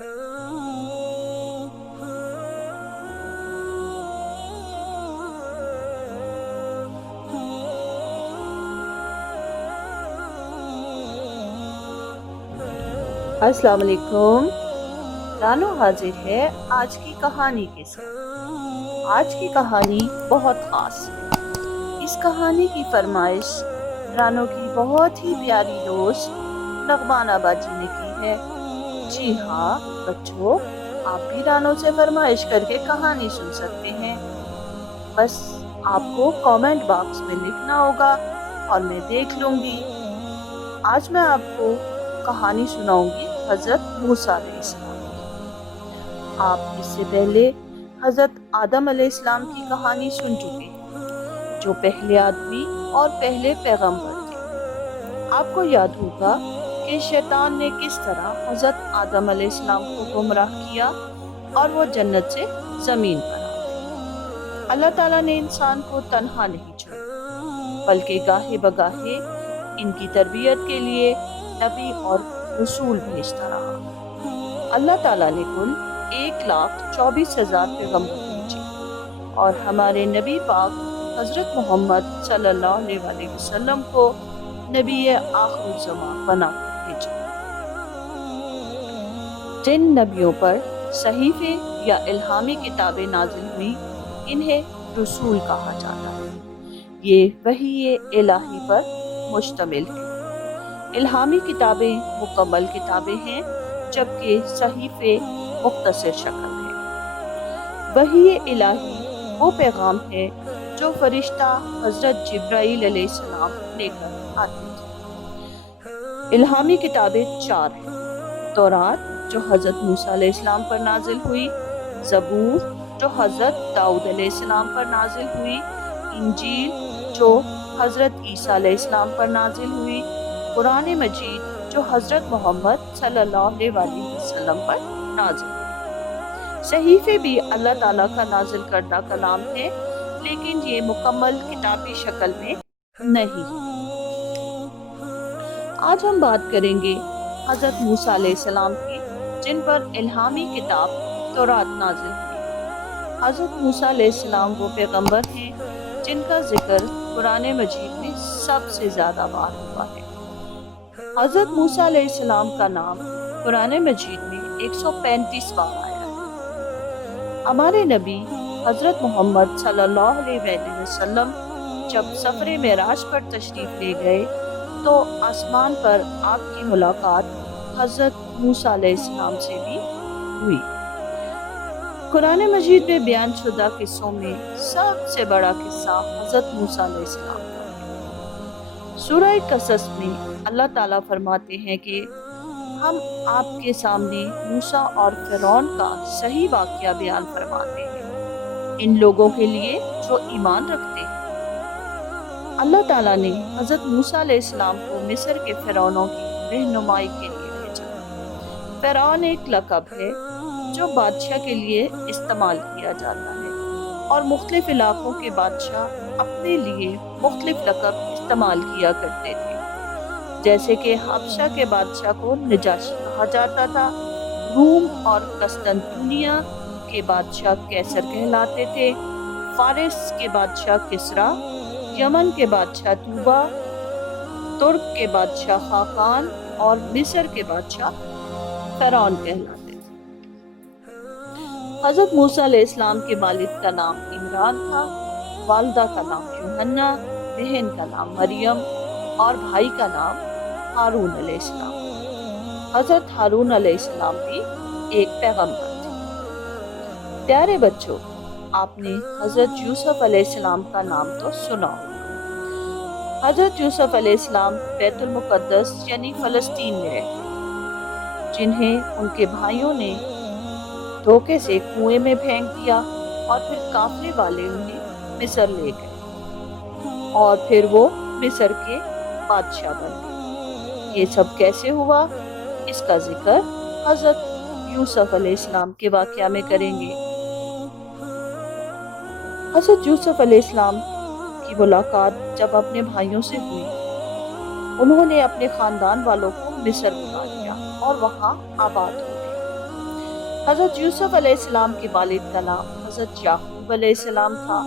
السلام علیکم. رانو حاضر ہے آج کی کہانی کے ساتھ. آج کی کہانی بہت خاص ہے. اس کہانی کی فرمائش رانو کی بہت ہی پیاری دوست نغمانہ باجی نے کی ہے. جی ہاں بچوں، آپ بھی رانو سے فرمائش کر کے کہانی سن سکتے ہیں. بس آپ کو کامنٹ باکس میں لکھنا ہوگا اور میں دیکھ لوں گی. آج میں آپ کو کہانی سناؤں گی حضرت موسیٰ علیہ السلام کی. آپ اس سے پہلے حضرت آدم علیہ السلام کی کہانی سن چکے ہیں، جو پہلے آدمی اور پہلے پیغمبر تھے. آپ کو یاد ہوگا کہ شیطان نے کس طرح حضرت آدم علیہ السلام کو گمراہ کیا اور وہ جنت سے زمین پر آ گئے. اللہ تعالیٰ نے انسان کو تنہا نہیں چھوڑا، بلکہ گاہے بگاہے ان کی تربیت کے لیے نبی اور رسول بھیجتا رہا. اللہ تعالیٰ نے کل 1,24,000 پیغمبر بھیجے اور ہمارے نبی پاک حضرت محمد صلی اللہ علیہ وسلم کو نبی آخر الزماں بنا کر بھیجا. جن نبیوں پر صحیفے یا الہامی کتابیں نازل ہوئی انہیں رسول کہا جاتا ہے. یہ وحی الہی پر مشتمل ہے. الہامی کتابیں مکمل کتابیں ہیں جبکہ صحیفے مختصر شکل ہیں. وحی الہی وہ پیغام ہے جو فرشتہ حضرت جبرائیل علیہ السلام لے کر آتے تھے. الہامی کتابیں 4 ہیں: تورات جو حضرت موسیٰ علیہ السلام پر نازل ہوئی، زبور جو حضرت داؤد علیہ السلام پر نازل ہوئی، انجیل جو حضرت عیسیٰ علیہ السلام پر نازل ہوئی، قرآن مجید جو حضرت محمد صلی اللہ علیہ وسلم پر نازل ہوئی. صحیفے بھی اللہ تعالیٰ کا نازل کردہ کلام ہے، لیکن یہ مکمل کتابی شکل میں نہیں. آج ہم بات کریں گے حضرت موسیٰ علیہ السلام کی، جن پر الہامی کتاب تورات نازل ہوئی. حضرت موسیٰ علیہ السلام وہ پیغمبر ہیں جن کا ذکر قرآن مجید میں سب سے زیادہ بار ہوا ہے. حضرت موسیٰ علیہ السلام کا نام قرآن مجید میں 135 بار آیا ہے. ہمارے نبی حضرت محمد صلی اللہ علیہ وسلم جب سفر معراج پر تشریف لے گئے تو آسمان پر آپ کی ملاقات حضرت موسیٰ علیہ السلام سے بھی ہوئی. قرآن مجید میں بیان شدہ قصوں میں سب سے بڑا قصہ حضرت موسیٰ علیہ السلام کا ہے. سورہ قصص میں اللہ تعالیٰ فرماتے ہیں کہ ہم آپ کے سامنے موسیٰ اور فرعون کا صحیح واقعہ بیان فرماتے ہیں ان لوگوں کے لیے جو ایمان رکھتے ہیں. اللہ تعالیٰ نے حضرت موسیٰ علیہ السلام کو مصر کے فرعونوں کی رہنمائی کے لیے بھیجا. فرعون ایک لقب ہے جو بادشاہ کے لیے استعمال کیا جاتا ہے، اور مختلف علاقوں کے بادشاہ اپنے لیے مختلف لقب استعمال کیا کرتے تھے. جیسے کہ حبشہ کے بادشاہ کو نجاشی کہا جاتا تھا، روم اور قسطنطنیہ کے بادشاہ کیسر کہلاتے تھے، فارس کے بادشاہ کسریٰ، یمن کے بادشاہ طوبہ، ترک کے بادشاہ خاقان اور مصر کے بادشاہ فرعون کہلاتے تھے. حضرت موسیٰ علیہ السلام کے والد کا نام عمران تھا، والدہ کا نام یوحنا، بہن کا نام مریم اور بھائی کا نام ہارون علیہ السلام. حضرت ہارون علیہ السلام بھی ایک پیغمبر تھے. پیارے بچوں، آپ نے حضرت یوسف علیہ السلام کا نام تو سنا ہوگا. حضرت یوسف علیہ السلام بیت المقدس یعنی فلسطین میں رہتے تھے، جنہیں ان کے بھائیوں نے دھوکے سے کنویں میں پھینک دیا اور پھر قافلے والے انہیں مصر لے گئے اور پھر وہ مصر کے بادشاہ بن گئے. یہ سب کیسے ہوا؟ اس کا ذکر حضرت یوسف علیہ السلام کے واقعہ میں کریں گے. حضرت یوسف علیہ السلام کی ملاقات جب اپنے بھائیوں سے ہوئی، انہوں نے اپنے خاندان والوں کو مصر بلا لیا اور وہاں آباد ہو گئے. حضرت یوسف علیہ السلام کے والد کا نام حضرت یعقوب علیہ السلام تھا۔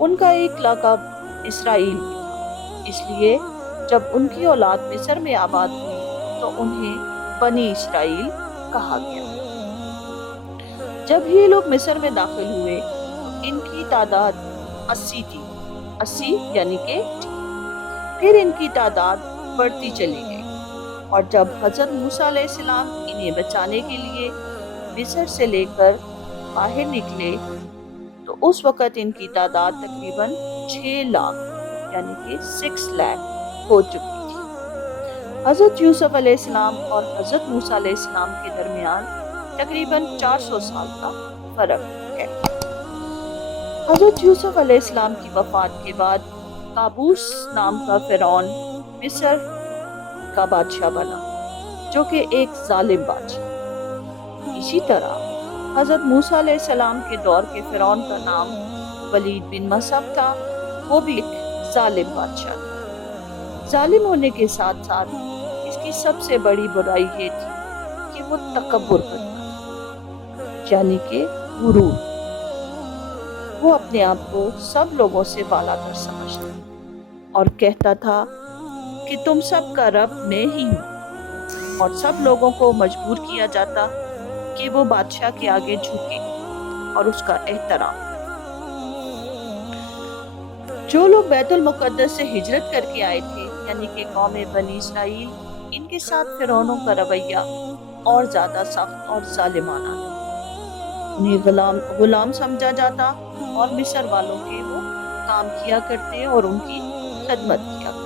ان کا ایک لقب اسرائیل بھی تھا، اس لیے جب ان کی اولاد مصر میں آباد ہوئی تو انہیں بنی اسرائیل کہا گیا۔ جب یہ لوگ مصر میں داخل ہوئے تو ان کی تعداد 80 تھی، 80 یعنی کہ پھر ان کی تعداد بڑھتی چلی گئی، اور جب حضرت موسیٰ علیہ السلام انہیں بچانے کے لیے مصر سے لے کر باہر نکلے تو اس وقت ان کی تعداد تقریباً 6 لاکھ یعنی کہ 6 لاکھ ہو چکی تھی۔ حضرت یوسف علیہ السلام اور حضرت موسیٰ علیہ السلام کے درمیان تقریباً 400 سال کا فرق ہے۔ حضرت یوسف علیہ السلام کی وفات کے بعد قابوس نام کا فرعون مصر کا بادشاہ بنا، جو کہ ایک ظالم بادشاہ۔ اسی طرح حضرت موسیٰ علیہ السلام کے دور کے فرعون کا نام ولید بن مسعب تھا، وہ بھی ایک ظالم بادشاہ تھا۔ ظالم ہونے کے ساتھ ساتھ اس کی سب سے بڑی برائی یہ تھی کہ وہ تکبر کرتا تھا، یعنی کہ غرور۔ وہ اپنے آپ کو سب لوگوں سے بالا تر سمجھتا اور کہتا تھا کہ تم سب کا رب میں ہی ہوں، اور سب لوگوں کو مجبور کیا جاتا کہ وہ بادشاہ کے آگے جھکے اور اس کا احترام کرے۔ جو لوگ بیت المقدس سے ہجرت کر کے آئے تھے یعنی کہ قوم بنی اسرائیل، ان کے ساتھ فرعونوں کا رویہ اور زیادہ سخت اور ظالمانہ تھا۔ انہیں غلام سمجھا جاتا اور مصر والوں کے وہ کام کیا کرتے اور ان کی خدمت کیا کرتے۔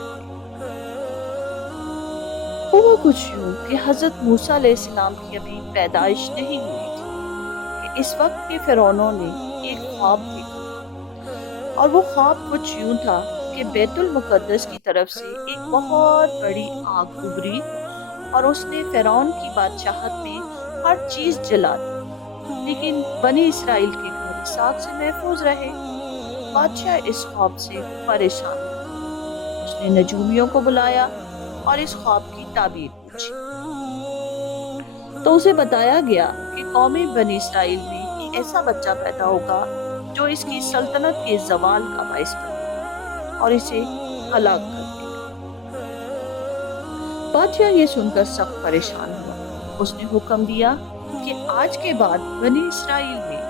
ہوا کچھ یوں کہ حضرت موسیٰ علیہ السلام کی ابھی پیدائش نہیں ہوئی تھی کہ اس وقت کے فرعونوں نے ایک خواب دیکھا، اور وہ خواب کچھ یوں تھا کہ بیت المقدس کی طرف سے ایک بہت بڑی آگ ابھری اور اس نے فرعون کی بادشاہت میں ہر چیز جلا دی، لیکن بنی اسرائیل کے گھر اس آگ سے محفوظ رہے۔ بادشاہ اس خواب سے پریشان ہوا، اس نے نجومیوں کو بلایا اور اس خواب کی تعبیر پوچھی، تو اسے بتایا گیا کہ قوم بنی اسرائیل میں ایک ایسا بچہ پیدا ہوگا جو اس کی سلطنت کے زوال کا باعث بنے اور اسے ہلاک کر دے گا۔ بادشاہ یہ سن کر سخت پریشان ہوا۔ اس نے حکم دیا کہ آج کے بعد بنی اسرائیل میں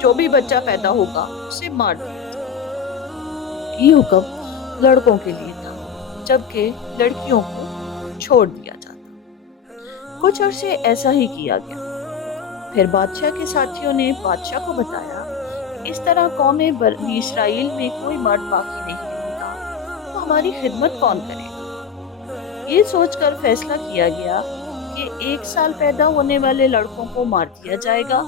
جو بھی بچہ پیدا ہوگا اسے مار دیا جائے۔ یہ حکم لڑکوں کے لیے تھا، جبکہ لڑکیوں کو چھوڑ دیا جاتا۔ کچھ عرصے ایسا ہی کیا گیا۔ پھر بادشاہ کے ساتھیوں نے بادشاہ کو بتایا کہ اس طرح قوم بنی اسرائیل میں کوئی مرد باقی نہیں رہے گا، تو ہماری خدمت کون کرے گا؟ یہ سوچ کر فیصلہ کیا گیا کہ 1 سال پیدا ہونے والے لڑکوں کو مار دیا جائے گا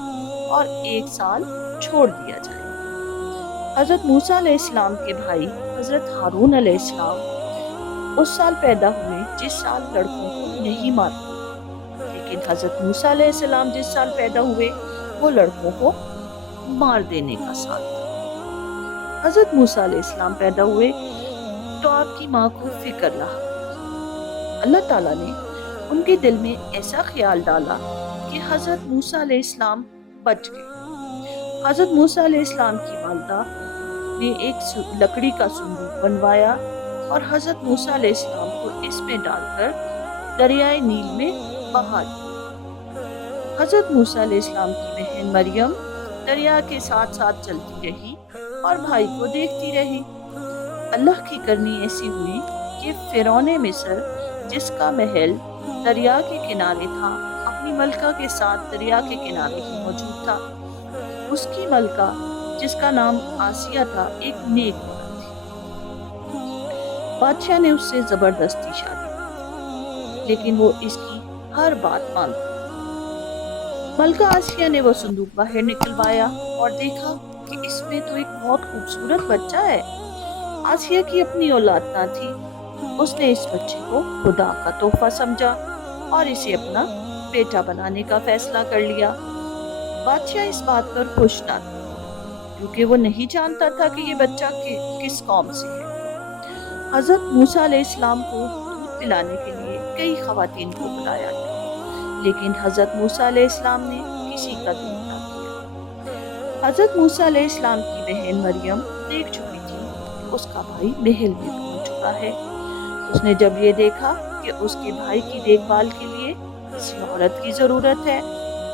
اور 1 سال چھوڑ دیا جائے گا۔ حضرت موسیٰ علیہ السلام کے بھائی حضرت ہارون علیہ السلام اس سال پیدا ہوئے جس سال لڑکوں کو نہیں مارا، لیکن حضرت موسیٰ علیہ السلام جس سال پیدا ہوئے وہ لڑکوں کو مار دینے کا سال تھا۔ حضرت موسیٰ علیہ السلام پیدا ہوئے تو آپ کی ماں کو فکر رہا۔ اللہ تعالیٰ نے ان کے دل میں ایسا خیال ڈالا کہ حضرت موسیٰ علیہ السلام بچ گئے۔ حضرت موسیٰ علیہ السلام کی والدہ نے ایک لکڑی کا صندوق بنوایا اور حضرت موسیٰ علیہ السلام کو اس میں ڈال کر دریائے نیل میں بہا دیا۔ حضرت موسیٰ علیہ السلام کی بہن مریم دریا کے ساتھ ساتھ چلتی رہی اور بھائی کو دیکھتی رہی۔ اللہ کی کرنی ایسی ہوئی کہ فرعون مصر جس کا محل دریا کے کنارے تھا اپنی ملکہ کے ساتھ دریا کے کنارے ہی موجود تھا۔ اس کی ملکہ جس کا نام آسیہ تھا ایک نیک عورت تھی۔ بادشاہ نے اس سے زبردستی شادی کی، لیکن وہ اس کی ہر بات مانتا۔ ملکہ آسیہ نے وہ صندوق باہر نکلوایا اور دیکھا کہ اس میں تو ایک بہت خوبصورت بچہ ہے۔ آسیہ کی اپنی اولاد نہ تھی، اس نے اس بچے کو خدا کا تحفہ سمجھا اور اسے اپنا بیٹا بنانے کا فیصلہ کر لیا۔ بادشاہ اس بات پر خوش نہ تھا کیونکہ وہ نہیں جانتا تھا کہ یہ بچہ کس قوم سے ہے۔ حضرت موسیٰ علیہ السلام کو دودھ پلانے کے لیے کئی خواتین کو بلایا گیا، لیکن حضرت موسیٰ علیہ السلام نے کسی کا دودھ نہ کیا۔ حضرت موسیٰ علیہ السلام کی بہن مریم دیکھ چکی تھی کہ اس کا بھائی محل میں پہنچ چکا ہے۔ اس نے جب یہ دیکھا کہ اس کے بھائی کی دیکھ بھال کے لیے کسی عورت کی ضرورت ہے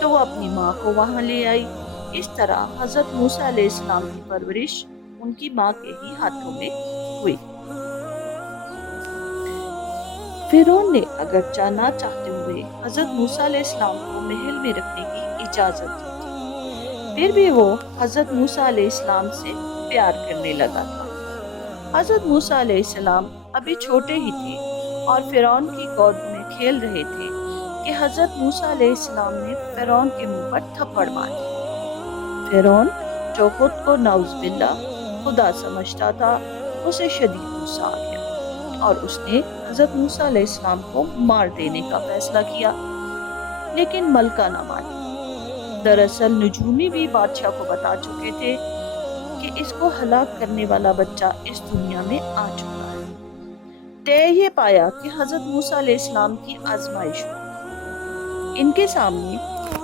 تو وہ اپنی ماں کو وہاں لے آئی۔ اس طرح حضرت موسیٰ علیہ السلام کی پرورش ان کی ماں کے ہی ہاتھوں میں ہوئی۔ فرعون نے اگرچہ نہ چاہتے ہوئے حضرت موسیٰ علیہ السلام کو محل میں رکھنے کی اجازت دی تھی، پھر بھی وہ حضرت موسیٰ علیہ السلام سے پیار کرنے لگا تھا۔ حضرت موسیٰ علیہ السلام ابھی چھوٹے ہی تھے اور فرعون کی گود میں کھیل رہے تھے کہ حضرت موسیٰ علیہ السلام نے فرعون کے منہ پر تھپڑ مار دی۔ فرعون جو خود کو نعوذ باللہ خدا سمجھتا تھا، اسے شدید غصہ آ گیا اور اس نے حضرت موسیٰ علیہ السلام کو مار دینے کا فیصلہ کیا، لیکن ملکہ نہ مانی۔ دراصل نجومی بھی بادشاہ کو بتا چکے تھے کہ اس کو ہلاک کرنے والا بچہ اس دنیا میں آ چکا ہے۔ طے یہ پایا کہ حضرت موسیٰ علیہ السلام کی آزمائش ہوگی۔ ان کے سامنے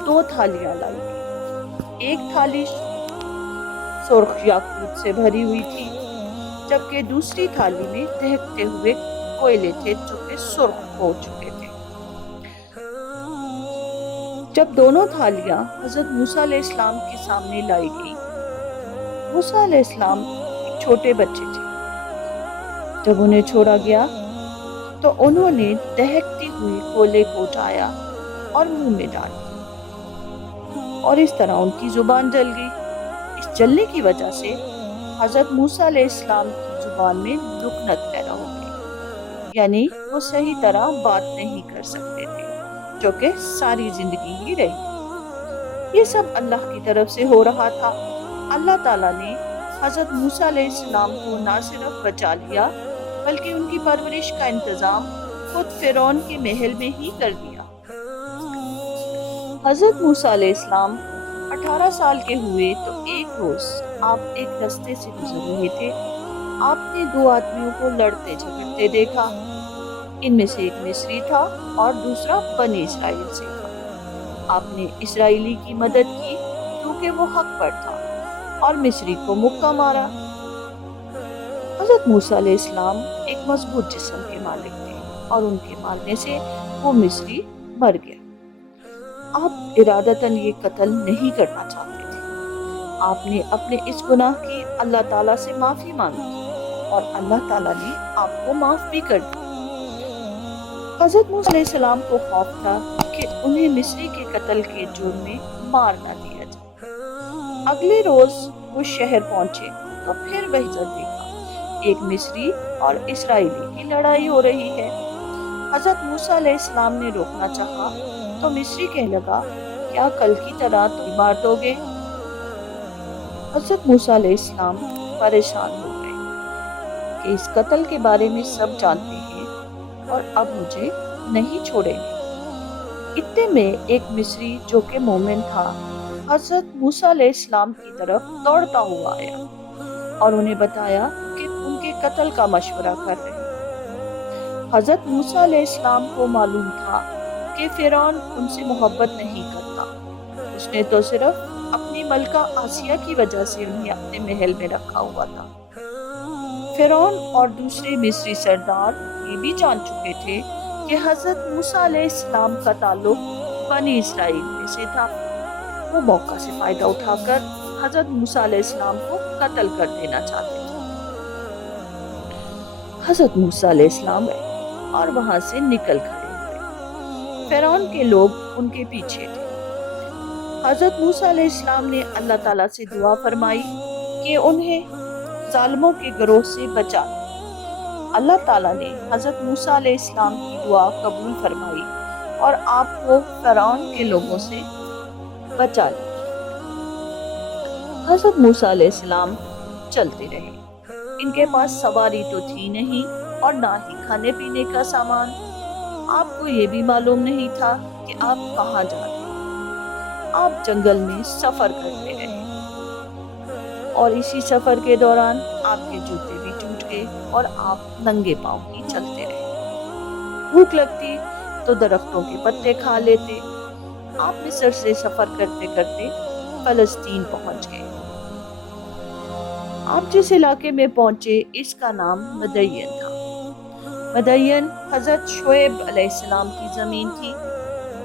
2 تھالیاں لائی گئی۔ ایک تھالی سرخ یاقوت سے بھری ہوئی تھی، جبکہ دوسری تھالی میں دہکتے ہوئے کوئلے تھے جو کہ سرخ ہو چکے تھے۔ جب دونوں تھالیاں حضرت موسیٰ علیہ السلام کے سامنے لائی گئی، موسیٰ علیہ السلام ایک چھوٹے بچے تھے۔ جب انہیں چھوڑا گیا تو انہوں نے دہکتی ہوئی کوئلے کو اٹھایا اور منہ میں ڈال دیا، اور اس طرح ان کی زبان جل گئی۔ اس جلنے کی وجہ سے حضرت موسیٰ علیہ السلام کی زبان میں لکنت پیدا ہو گئی، یعنی وہ صحیح طرح بات نہیں کر سکتے تھے، جو کہ ساری زندگی ہی رہی۔ یہ سب اللہ کی طرف سے ہو رہا تھا۔ اللہ تعالیٰ نے حضرت موسیٰ علیہ السلام کو نہ صرف بچا لیا بلکہ ان کی پرورش کا انتظام خود فرعون کے محل میں ہی کر دیا۔ حضرت موسیٰ علیہ السلام 18 سال کے ہوئے تو ایک روز آپ ایک رستے سے گزر رہے تھے۔ آپ نے 2 آدمیوں کو لڑتے جھگڑتے دیکھا۔ ان میں سے ایک مصری تھا اور دوسرا بنی اسرائیل سے تھا۔ آپ نے اسرائیلی کی مدد کی کیونکہ وہ حق پر تھا، اور مصری کو مکہ مارا۔ حضرت موسیٰ علیہ السلام ایک مضبوط جسم کے مالک تھے اور ان کے مارنے سے وہ مصری مر گیا۔ آپ ارادتاً یہ قتل نہیں کرنا چاہتے تھے۔ آپ نے اپنے اس گناہ کی اللہ تعالیٰ سے معافی مانگی اور اللہ تعالیٰ نے آپ کو معاف بھی کر دیا۔ حضرت موسیٰ علیہ السلام کو خوف تھا کہ انہیں مصری کے قتل کے جرم میں مار نہ دیا جائے۔ اگلے روز وہ شہر پہنچے تو پھر وہی دیکھا، ایک مصری اور اسرائیلی کی لڑائی ہو رہی ہے۔ حضرت موسیٰ علیہ السلام نے روکنا چاہا تو مصری کہنے لگا، کیا کل کی طرح تم مار دو گے؟ حضرت موسیٰ علیہ السلام پریشان ہو گئے کہ اس قتل کے بارے میں سب جانتے ہیں اور اب مجھے نہیں چھوڑیں گے۔ اتنے میں ایک مصری جو کہ مومن تھا حضرت موسیٰ علیہ السلام کی طرف دوڑتا ہوا آیا اور انہیں بتایا کہ ان کے قتل کا مشورہ کر رہے ہیں۔ حضرت موسیٰ علیہ السلام کو معلوم تھا کہ فرعون ان سے محبت نہیں کرتا، اس نے تو صرف اپنی ملکہ آسیہ کی وجہ سے انہیں اپنے محل میں رکھا ہوا تھا۔ فرعون اور دوسرے مصری سردار یہ بھی جان چکے تھے کہ حضرت موسیٰ علیہ السلام کا تعلق بنی اسرائیل میں سے تھا۔ وہ موقع سے فائدہ اٹھا کر حضرت موسیٰ علیہ السلام کو قتل کر دینا چاہتے تھے۔ حضرت موسیٰ علیہ السلام گئے اور وہاں سے نکل کھڑے ہوئے۔ فرعون کے لوگ ان کے پیچھے تھے۔ حضرت موسیٰ علیہ السلام نے اللہ تعالیٰ سے دعا فرمائی کہ انہیں ظالموں کے گروہ سے بچا لے۔ اللہ تعالیٰ نے حضرت موسیٰ علیہ السلام کی دعا قبول فرمائی اور آپ کو فرعون کے لوگوں سے بچا لیا۔ حضرت موسیٰ علیہ السلام چلتے رہے۔ ان کے پاس سواری تو تھی نہیں اور نہ ہی کھانے پینے کا سامان۔ آپ کو یہ بھی معلوم نہیں تھا کہ آپ کہاں جا رہے ہیں۔ آپ جنگل میں سفر کرتے رہے اور اسی سفر کے دوران آپ کے جوتے بھی ٹوٹ گئے اور آپ ننگے پاؤں ہی چلتے رہے۔ بھوک لگتی تو درختوں کے پتے کھا لیتے۔ آپ مصر سے سفر کرتے کرتے فلسطین پہنچ گئے۔ آپ جس علاقے میں پہنچے اس کا نام مدین تھا۔ مدین حضرت شعیب علیہ السلام کی زمین تھی۔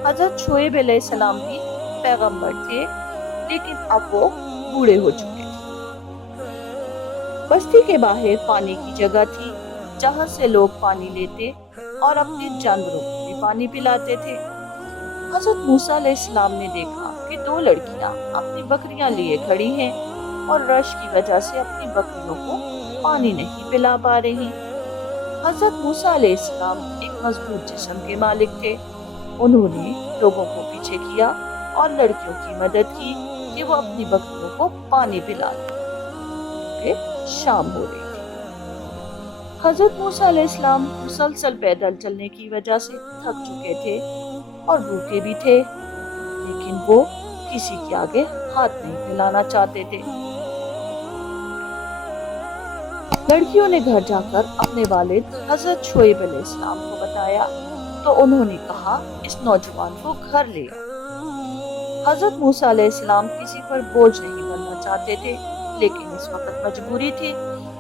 حضرت شعیب علیہ السلام بھی پیغمبر تھے، لیکن اب وہ بوڑھے ہو چکے تھے۔ بستی کے باہر پانی کی جگہ تھی، جہاں سے لوگ پانی لیتے اور اپنے جانوروں کو بھی پانی پلاتے تھے۔ حضرت موسیٰ علیہ السلام نے دیکھا کہ دو لڑکیاں اپنی بکریاں لیے کھڑی ہیں اور رش کی وجہ سے اپنی بکریوں کو پانی نہیں پلا پا رہی۔ حضرت موسیٰ علیہ السلام ایک مضبوط جسم کے مالک تھے۔ انہوں نے لوگوں کو پیچھے کیا اور لڑکیوں کی مدد کی کہ وہ اپنی بکریوں کو پانی پلا دیں، کیونکہ شام ہو رہی تھی۔ حضرت موسیٰ علیہ السلام مسلسل پیدل چلنے کی وجہ سے تھک چکے تھے اور بھوکے بھی تھے، لیکن وہ کسی کے آگے ہاتھ نہیں پھیلانا چاہتے تھے۔ لڑکیوں نے گھر جا کر اپنے والد حضرت شعیب علیہ السلام کو بتایا تو انہوں نے کہا اس نوجوان کو گھر لے آؤ۔ حضرت موسیٰ علیہ السلام کسی پر بوجھ نہیں بننا چاہتے تھے، لیکن اس وقت مجبوری تھی،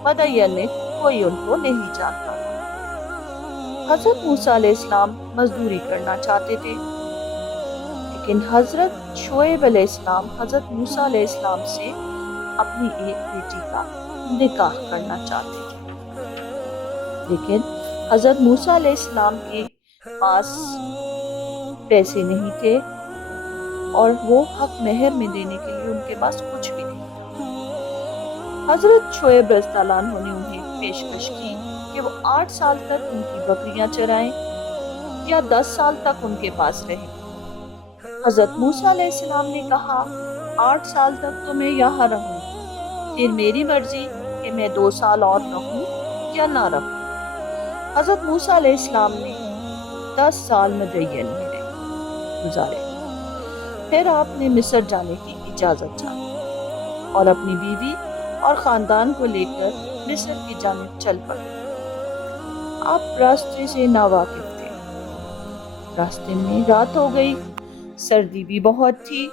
مدین میں کوئی ان کو نہیں جانتا تھا۔ حضرت موسیٰ علیہ السلام مزدوری کرنا چاہتے تھے، لیکن حضرت شعیب علیہ السلام حضرت موسیٰ علیہ السلام سے اپنی ایک بیٹی کا نکاح کرنا چاہتے تھے، لیکن حضرت موسیٰ علیہ السلام کے پاس پیسے نہیں تھے اور وہ حق مہر میں دینے کے لیے ان کے پاس کچھ بھی نہیں تھا۔ حضرت شعیب رضی اللہ عنہ نے انہیں پیشکش کی کہ وہ 8 سال تک ان کی بکریاں چرائیں یا 10 سال تک ان کے پاس رہیں۔ حضرت موسیٰ علیہ السلام نے کہا 8 سال تک تو میں یہاں رہوں، پھر میری مرضی کہ میں 2 سال اور رہوں یا نہ رہوں۔ حضرت موسیٰ علیہ السلام نے 10 سال مدین میں گزارے۔ پھر آپ نے مصر جانے کی اجازت چاہی اور اپنی بیوی اور خاندان کو لے کر مصر کی جانب چل پڑے۔ آپ راستے سے ناواقف تھے۔ راستے میں رات ہو گئی، سردی بھی بہت تھی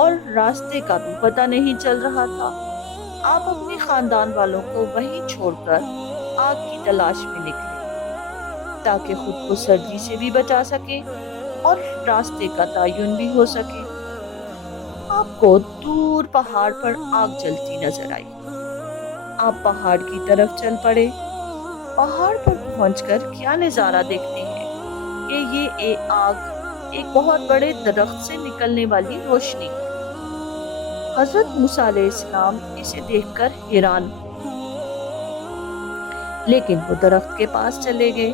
اور راستے کا بھی پتہ نہیں چل رہا تھا۔ آپ اپنے خاندان والوں کو وہیں چھوڑ کر آگ کی تلاش میں نکلے تاکہ خود کو سردی سے بھی بچا سکے اور راستے کا تعین بھی ہو سکے۔ آپ کو دور پہاڑ پر آگ جلتی نظر آئی۔ آپ پہاڑ کی طرف چل پڑے۔ پہاڑ پر پہنچ کر کیا نظارہ دیکھتے ہیں کہ یہ آگ ایک بہت بڑے درخت سے نکلنے والی روشنی۔ حضرت موسیٰ علیہ السلام اسے دیکھ کر حیران ہوئے، لیکن وہ درخت کے پاس چلے گئے۔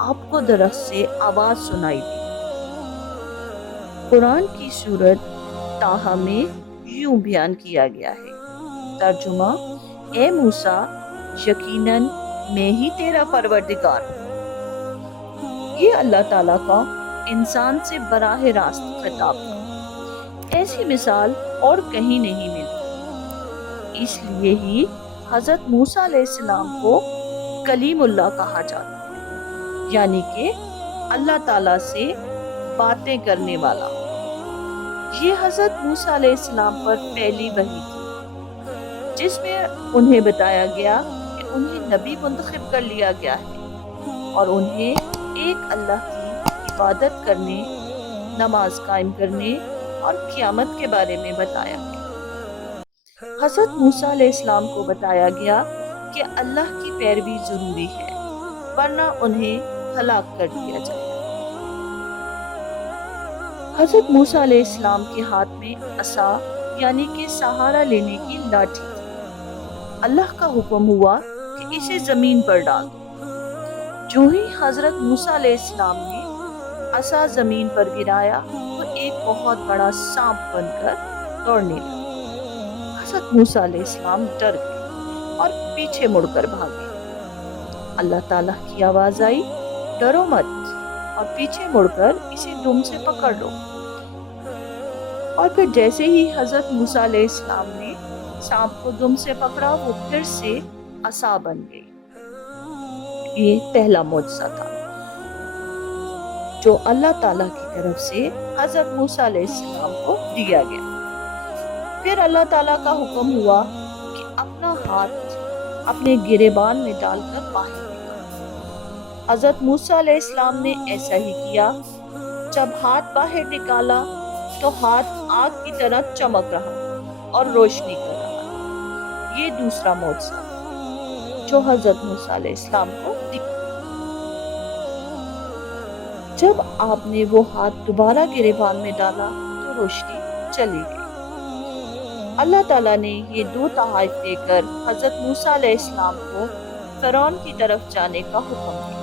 آپ کو درخت سے آواز سنائی دی۔ قرآن کی سورت طٰہٰ میں یوں بیان کیا گیا ہے، ترجمہ: اے موسیٰ، یقیناً میں ہی تیرا پروردگار ہوں۔ یہ اللہ تعالیٰ کا انسان سے براہ راست خطاب ہے۔ ایسی مثال اور کہیں نہیں ملتی، اس لیے ہی حضرت موسیٰ علیہ السلام کو کلیم اللہ کہا جاتا ہے، یعنی کہ اللہ تعالیٰ سے باتیں کرنے والا۔ یہ حضرت موسیٰ علیہ السلام پر پہلی وحی تھی، جس میں انہیں بتایا گیا کہ انہیں نبی منتخب کر لیا گیا ہے اور انہیں ایک اللہ کی عبادت کرنے، نماز قائم کرنے اور قیامت کے بارے میں بتایا گیا۔ حضرت موسیٰ علیہ السلام کو بتایا گیا کہ اللہ کی پیروی ضروری ہے، ورنہ انہیں ہلاک کر دیا جائے۔ حضرت موسیٰ علیہ السلام کے ہاتھ میں عصا یعنی کہ سہارا لینے کی لاٹھی تھی۔ اللہ کا حکم ہوا کہ اسے زمین پر ڈال دو۔ جو ہی حضرت موسیٰ علیہ السلام نے عصا زمین پر گرایا تو ایک بہت بڑا سانپ بن کر دوڑنے لگا۔ حضرت موسیٰ علیہ السلام ڈر گئے اور پیچھے مڑ کر بھاگے۔ اللہ تعالیٰ کی آواز آئی، ڈرو مت اور پیچھے مڑ کر اسے دم سے پکڑ لو۔ اور پھر جیسے ہی حضرت موسیٰ علیہ السلام نے سانپ کو دم سے پکڑا، وہ پھر سے عصا بن گئی۔ یہ پہلا معجزہ تھا۔ جو اللہ تعالیٰ کی طرف سے حضرت موسیٰ علیہ السلام کو دیا گیا۔ پھر اللہ تعالیٰ کا حکم ہوا کہ اپنا ہاتھ اپنے گریبان میں ڈال کر باہر نکالو۔ حضرت موسیٰ علیہ السلام نے ایسا ہی کیا۔ جب ہاتھ باہر نکالا تو ہاتھ آگ کی طرح چمک رہا اور روشنی کر رہا۔ یہ دوسرا معجزہ جو حضرت موسیٰ علیہ السلام کو دکھا۔ جب آپ نے وہ ہاتھ دوبارہ گریبان میں ڈالا تو روشنی چلی گئی۔ اللہ تعالیٰ نے یہ دو تحائف دے کر حضرت موسیٰ علیہ السلام کو فرعون کی طرف جانے کا حکم دیا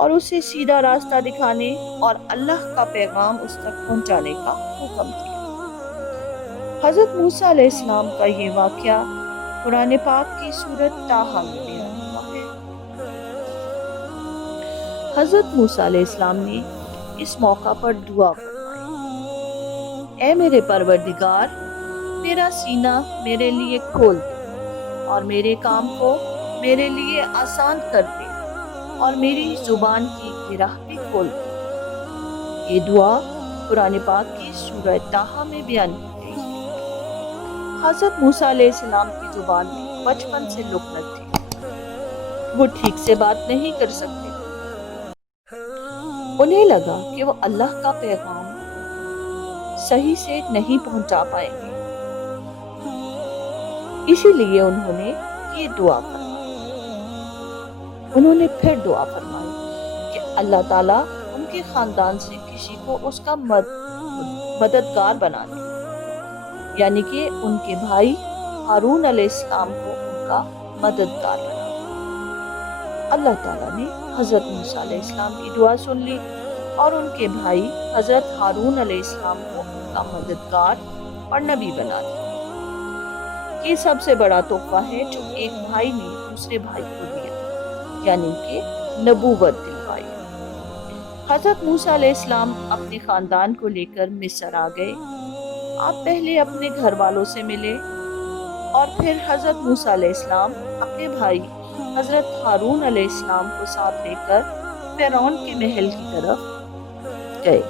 اور اسے سیدھا راستہ دکھانے اور اللہ کا پیغام اس تک پہنچانے کا حکم دیا۔ حضرت موسیٰ علیہ السلام کا یہ واقعہ قرآن پاک کی سورۃ طٰہٰ میں بیان ہوا ہے۔ حضرت موسیٰ علیہ السلام نے اس موقع پر دعا فرمائی: اے میرے پروردگار، میرا سینہ میرے لیے کھول دے اور میرے کام کو میرے لیے آسان کر دے اور میری زبان کی گرہ بھی کھول دے۔ یہ دعا قرآن پاک کی سورۃ طٰہٰ میں بیان کی گئی ہے۔ حضرت موسیٰ علیہ السلام کی زبان میں بچپن سے لکنت تھی، وہ ٹھیک سے بات نہیں کر سکتے تھے۔ انہیں لگا کہ وہ اللہ کا پیغام صحیح سے نہیں پہنچا پائیں گے، اسی لیے انہوں نے یہ دعا فرمائی۔ انہوں نے پھر دعا فرمائی کہ اللہ تعالیٰ ان کے خاندان سے کسی کو اس کا مددگار بنا دے، یعنی کہ ان کے بھائی ہارون علیہ السلام کو ان کا مددگار بنا دے۔ اللہ تعالیٰ نے حضرت موسیٰ علیہ السلام کی دعا سن لی اور ان کے بھائی حضرت ہارون علیہ السلام کو ان کا مددگار اور نبی بنا دیا۔ یہ سب سے بڑا تحفہ ہے جو ایک بھائی نے دوسرے بھائی کو دیا، یعنی کہ نبوت دلوائی۔ حضرت موسیٰ علیہ السلام اپنے خاندان کو لے کر مصر آ گئے۔ آپ پہلے اپنے گھر والوں سے ملے اور پھر حضرت موسیٰ علیہ السلام اپنے بھائی حضرت ہارون علیہ السلام کو ساتھ لے کر فرعون کے محل کی طرف گئے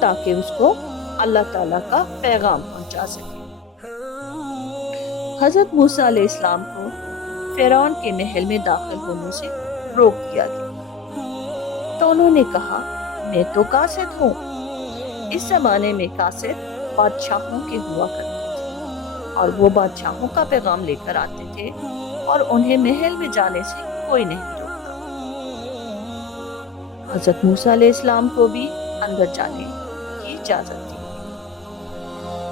تاکہ اس کو اللہ تعالیٰ کا پیغام پہنچا سکے۔ حضرت موسیٰ علیہ السلام کو فرعون کے محل میں داخل ہونے سے روک دیا گیا، تو انہوں نے کہا: میں تو قاصد ہوں۔ اس زمانے میں قاصد بادشاہوں کے ہوا کرتے تھے اور وہ بادشاہوں کا پیغام لے کر آتے تھے اور انہیں محل میں جانے سے کوئی نہیں روکتا۔ حضرت موسیٰ علیہ السلام کو بھی اندر جانے کی اجازت دی۔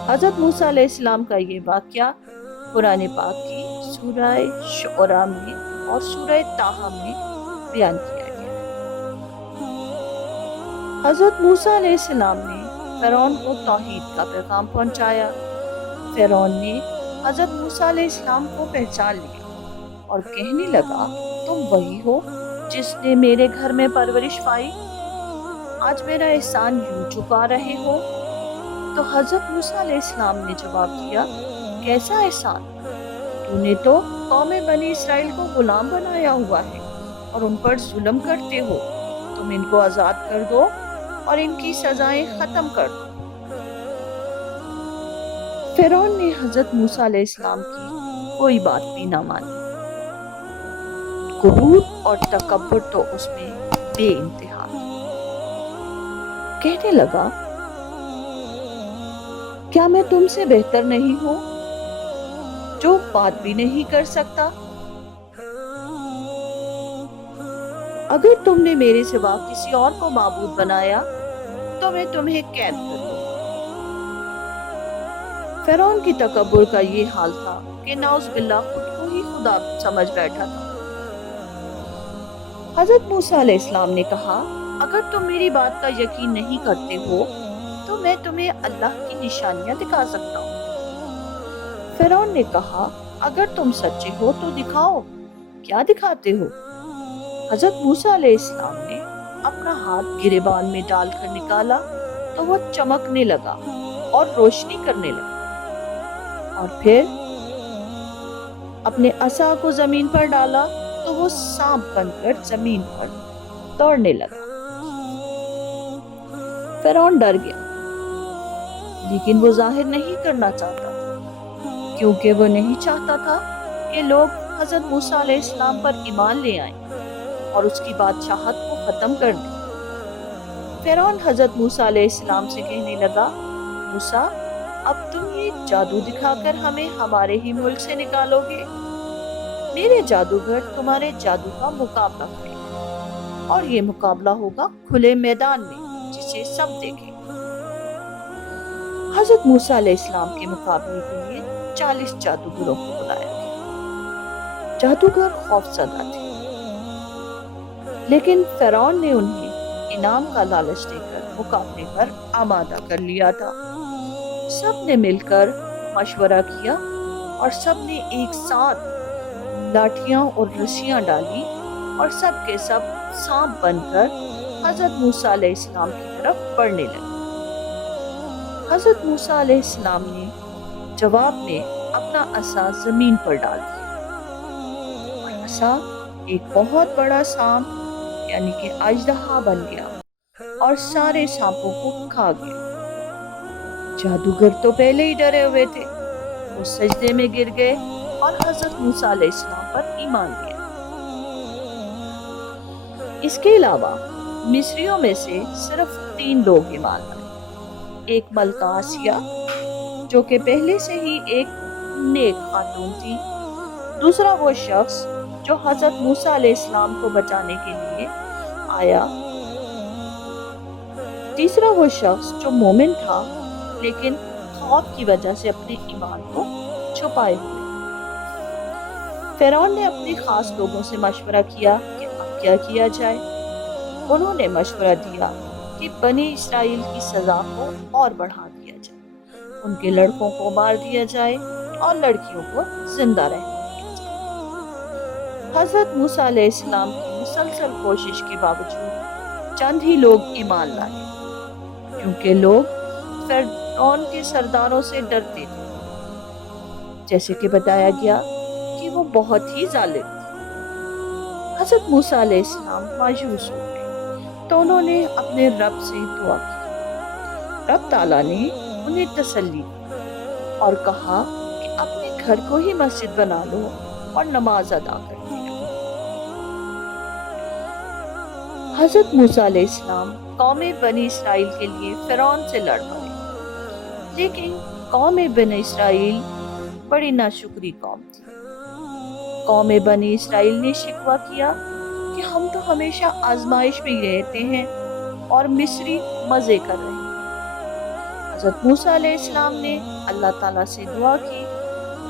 حضرت موسیٰ علیہ السلام کا یہ واقعہ قرآن پاک کی سورہ شعراء میں اور سورہ طٰہٰ میں بیان کیا گیا ہے۔ حضرت موسیٰ علیہ السلام نے فرعون کو توحید کا پیغام پہنچایا۔ فرعون نے حضرت موسیٰ علیہ السلام کو پہچان لیا اور کہنے لگا: تم وہی ہو جس نے میرے گھر میں پرورش پائی، آج میرا احسان یوں چکا رہے ہو؟ تو حضرت موسیٰ علیہ السلام نے جواب دیا: کیسا احسان؟ تو نے تو قوم بنی اسرائیل کو غلام بنایا ہوا ہے اور ان پر ظلم کرتے ہو۔ تم ان کو آزاد کر دو اور ان کی سزائیں ختم کر دو۔ فرعون نے حضرت موسیٰ علیہ السلام کی کوئی بات بھی نہ مانی۔ غرور اور تکبر تو اس میں بے انتہا تھا۔ کہنے لگا: کیا میں تم سے بہتر نہیں ہوں جو بات بھی نہیں کر سکتا؟ اگر تم نے میرے سوا کسی اور کو معبود بنایا تو میں تمہیں قید کر دوں۔ فرعون کی تکبر کا یہ حال تھا کہ نعوذ باللہ خود کو ہی خدا سمجھ بیٹھا تھا۔ حضرت موسیٰ علیہ السلام نے کہا: اگر تم میری بات کا یقین نہیں کرتے ہو تو میں تمہیں اللہ کی نشانیاں دکھا سکتا ہوں۔ فرعون نے کہا: اگر تم سچے ہو تو دکھاؤ، کیا دکھاتے ہو؟ حضرت موسیٰ علیہ السلام نے اپنا ہاتھ گریبان میں ڈال کر نکالا تو وہ چمکنے لگا اور روشنی کرنے لگا، اور پھر اپنے عصا کو زمین پر ڈالا تو وہ سانپ بن کر زمین پر دوڑنے لگا۔ فرعون ڈر گیا، لیکن وہ ظاہر نہیں کرنا چاہتا تھا، کیونکہ وہ نہیں چاہتا تھا کہ لوگ حضرت موسیٰ علیہ السلام پر ایمان لے آئیں اور اس کی بادشاہت کو ختم کر دیں۔ فرعون حضرت موسیٰ علیہ السلام سے کہنے لگا، موسیٰ، اب تم یہ جادو دکھا کر ہمیں ہمارے ہی ملک سے نکالو گے؟ میرے جادوگر تمہارے جادو کا مقابلہ کریں گے، اور یہ مقابلہ ہوگا کھلے میدان میں جسے سب دیکھیں۔ حضرت موسیٰ علیہ السلام کے مقابلے کے لیے 40 جادوگروں کو بلایا گیا۔ جادوگر خوف زدہ تھے، لیکن فرعون نے انہیں انعام کا لالچ دے کر مقابلے پر آمادہ کر لیا تھا۔ سب نے مل کر مشورہ کیا اور سب نے ایک ساتھ لاٹھیاں اور رسیاں ڈالی اور سب کے سب سانپ بن کر حضرت موسیٰ علیہ السلام کی طرف بڑھنے لگے۔ حضرت موسیٰ علیہ السلام نے جواب میں اپنا عصا زمین پر ڈال دیا، اور عصا ایک بہت بڑا سانپ یعنی کہ اژدہا بن گیا اور سارے سانپوں کو کھا گیا۔ جادوگر تو پہلے ہی ڈرے ہوئے تھے، وہ سجدے میں گر گئے اور حضرت موسیٰ علیہ السلام پر ایمان لیا۔ اس کے علاوہ مصریوں میں سے صرف 3 لوگ ایمان لائے۔ ایک ملکہ آسیہ، جو کہ پہلے سے ہی ایک نیک خاتون تھی۔ دوسرا وہ شخص جو حضرت موسیٰ علیہ السلام کو بچانے کے لیے آیا۔ تیسرا وہ شخص جو مومن تھا لیکن خوف کی وجہ سے اپنے ایمان کو چھپائے ہوئے۔ فرعون نے اپنے خاص لوگوں سے مشورہ کیا کہ اب کیا کیا جائے۔ انہوں نے مشورہ دیا کہ بنی اسرائیل کی سزا کو اور بڑھا دیا جائے، ان کے لڑکوں کو مار دیا جائے اور لڑکیوں کو زندہ رہنے دیا جائے۔ حضرت موسیٰ علیہ السلام کی مسلسل کوشش کے باوجود چند ہی لوگ ایمان لائے، کیونکہ لوگ فرعون کے سرداروں سے ڈرتے تھے، جیسے کہ بتایا گیا کہ وہ بہت ہی ظالم تھے۔ حضرت موسیٰ علیہ السلام مایوس ہو گئے تو انہوں نے اپنے رب سے دعا کی۔ رب تعالیٰ نے انہیں تسلی دی اور کہا کہ اپنے گھر کو ہی مسجد بنا لو اور نماز ادا کرتے رہو۔ حضرت موسیٰ علیہ السلام قوم بنی اسرائیل کے لیے فرعون سے لڑ پڑے، لیکن قوم بنی اسرائیل بڑی ناشکری قوم تھی۔ قوم بنی اسرائیل نے شکوہ کیا کہ ہم تو ہمیشہ آزمائش میں رہتے ہیں اور مصری مزے کر رہے ہیں۔ حضرت موسیٰ علیہ السلام نے اللہ تعالیٰ سے دعا کی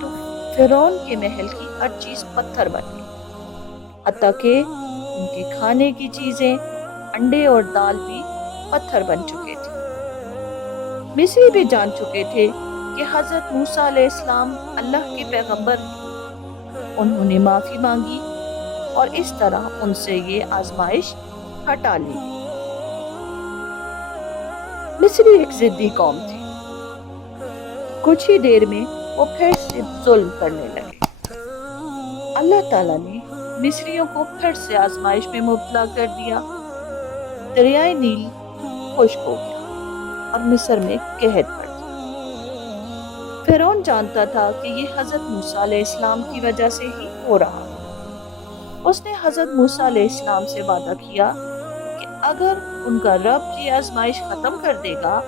تو فرعون کے محل کی ہر چیز پتھر بن گئی، حتیٰ کہ ان کے کھانے کی چیزیں، انڈے اور دال بھی پتھر بن چکے تھے۔ مصری بھی جان چکے تھے کہ حضرت موسیٰ علیہ السلام اللہ کے پیغمبر ہیں۔ انہوں نے معافی مانگی اور اس طرح ان سے یہ آزمائش ہٹا لی گئی۔ مصری ایک ضدی قوم تھی، کچھ ہی دیر میں وہ پھر سے ظلم کرنے لگے۔ اللہ تعالیٰ نے مصریوں کو پھر سے آزمائش میں مبتلا کر دیا۔ دریائے نیل خشک ہو گیا اور مصر میں قحط پڑ گیا۔ فرعون جانتا تھا کہ یہ حضرت موسیٰ علیہ السلام کی وجہ سے ہی ہو رہا۔ اس نے حضرت موسیٰ علیہ السلام سے وعدہ کیا کہ اگر ان کا رب یہ آزمائش ختم کر دے گا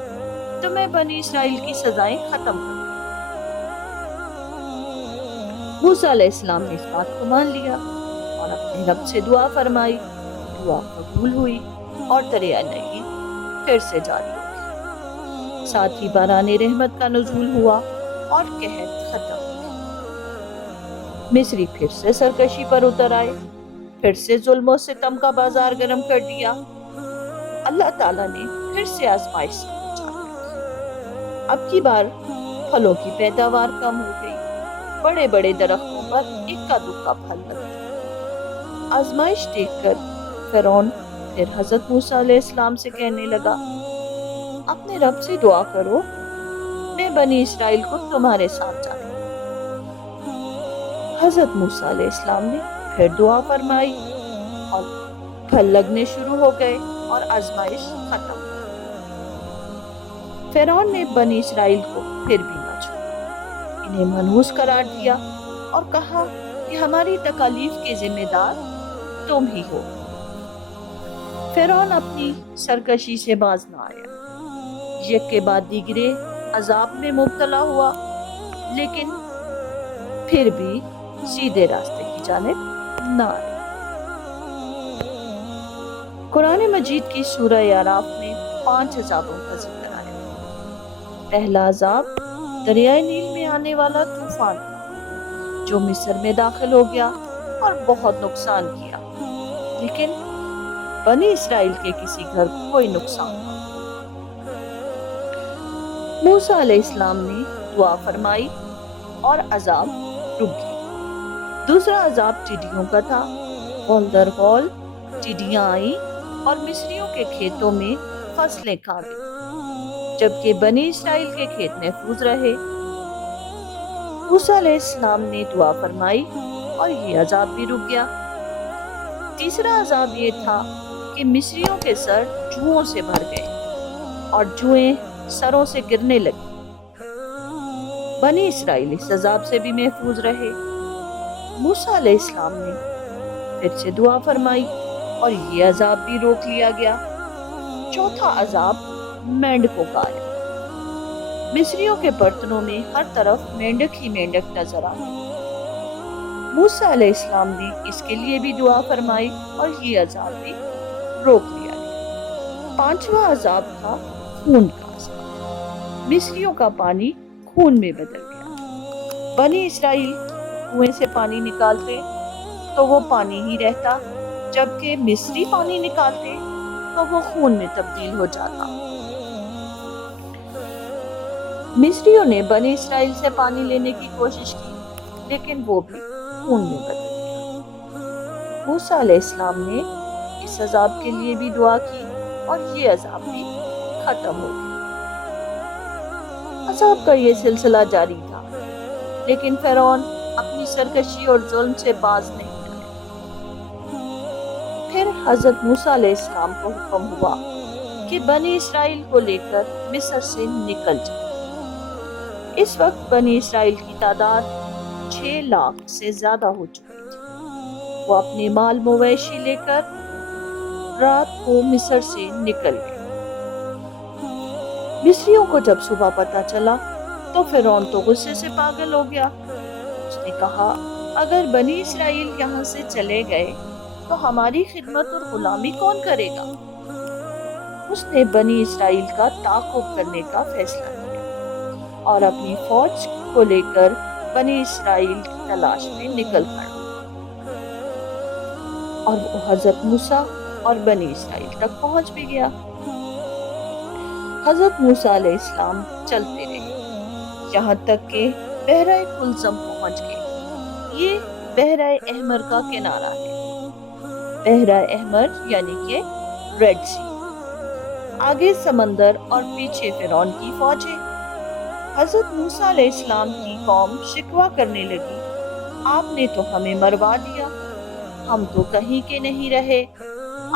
تو میں بنی اسرائیل کی سزائیں ختم کر دوں۔ موسیٰ علیہ السلام نے اس بات کو مان لیا اور اپنے رب سے دعا فرمائی۔ دعا قبول ہوئی اور دریائے نیل پھر سے جاری ہو گیا۔ ساتھ ہی باران رحمت کا نزول ہوا اور قحط ختم ہو گیا۔ مصری پھر سے سرکشی پر اتر آئے، پھر سے ظلم و ستم کا بازار گرم کر دیا۔ اللہ تعالیٰ نے پھر سے آزمائش سے بچا لیا۔ اب کی بار پھلوں کی پیداوار کم ہو گئی، بڑے بڑے درختوں پر اکا دکا پھل لگا۔ آزمائش دیکھ کر فرعون پھر حضرت موسیٰ علیہ السلام سے کہنے لگا، اپنے رب سے دعا کرو، میں بنی اسرائیل کو تمہارے ساتھ جانے دوں۔ حضرت موسیٰ علیہ السلام نے پھر دعا فرمائی اور پھل لگنے شروع ہو گئے اور آزمائش ختم۔ فرعون نے بنی اسرائیل کو پھر بھی نہ چھوڑا، انہیں منحوس قرار دیا اور کہا کہ ہماری تکالیف کے ذمہ دار تم ہی ہو۔ فرعون اپنی سرکشی سے باز نہ آیا، یک کے بعد دیگرے عذاب میں مبتلا ہوا، لیکن پھر بھی سیدھے راستے کی جانب نہ آیا۔ قرآن مجید کی سورہ اعراف میں 5 عذابوں کا ذکر آیا۔ پہلا عذاب دریائے نیل میں آنے والا طوفان تھا، جو مصر میں داخل ہو گیا اور بہت نقصان کیا، لیکن بنی اسرائیل کے کسی گھر کو کوئی نقصان نہ ہوا۔ موسیٰ علیہ السلام نے دعا فرمائی اور عذاب رک گیا۔ دوسرا عذاب ٹڈیوں کا تھا، غول در غول ٹڈیاں آئیں اور مصریوں کے کھیتوں میں فصلیں کھا گئیں، جبکہ بنی اسرائیل کے کھیت محفوظ رہے۔ موسیٰ علیہ السلام نے دعا فرمائی اور یہ عذاب بھی رک گیا۔ تیسرا عذاب یہ تھا کہ مصریوں کے سر جوؤں سے بھر گئے اور جوئیں سروں سے گرنے لگی۔ بنی اسرائیل اس عذاب سے بھی محفوظ رہے۔ موسیٰ علیہ السلام نے پھر سے دعا فرمائی اور یہ عذاب بھی روک لیا گیا۔ چوتھا عذاب مینڈکوں کا آیا۔ مصریوں کے برتنوں میں ہر طرف مینڈک ہی مینڈک نظر آئے۔ موسیٰ علیہ السلام نے اس کے لیے بھی دعا فرمائی اور یہ عذاب بھی روک لیا گیا۔ پانچواں عذاب تھا خون کا عذاب۔ مصریوں کا پانی خون میں بدل گیا۔ بنی اسرائیل کنویں سے پانی نکالتے تو وہ پانی ہی رہتا، جبکہ مصری پانی نکالتے تو وہ خون میں تبدیل ہو جاتا۔ مصریوں نے بنی اسرائیل سے پانی لینے کی کوشش کی، لیکن وہ بھی خون میں بدل گیا۔ موسیٰ علیہ السلام نے اس عذاب کے لیے بھی دعا کی اور یہ عذاب بھی ختم ہو گیا۔ عذاب کا یہ سلسلہ جاری تھا، لیکن فرعون اپنی سرکشی اور ظلم سے باز نہیں آیا۔ پھر حضرت موسیٰ علیہ السلام کو حکم ہوا کہ بنی اسرائیل کو لے کر مصر سے نکل جائے۔ اس وقت بنی اسرائیل کی تعداد 6 لاکھ سے زیادہ ہو چکی تھی۔ وہ اپنے مال مویشی لے کر رات کو مصر سے نکل گئے۔ مصریوں کو جب صبح پتہ چلا تو فرعون تو غصے سے پاگل ہو گیا۔ اس نے کہا، اگر بنی اسرائیل یہاں سے چلے گئے تو ہماری خدمت اور غلامی کون کرے گا؟ اس نے بنی اسرائیل کا تعاقب کرنے کا فیصلہ کیا اور اپنی فوج کو لے کر بنی اسرائیل کی تلاش میں نکل پڑا، اور وہ حضرت موسیٰ اور بنی اسرائیل تک پہنچ بھی گیا۔ حضرت موسیٰ علیہ السلام چلتے رہے یہاں تک کہ بحیرہ کلزم پہنچ گئے۔ یہ بحیرہ احمر کا کنارہ ہے۔ بحیرہ احمر یعنی کہ ریڈ سی۔ آگے سمندر اور پیچھے فرعون کی فوجیں۔ حضرت موسیٰ علیہ السلام کی قوم شکوہ کرنے لگی، آپ نے تو ہمیں مروا دیا، ہم تو کہیں کے نہیں رہے،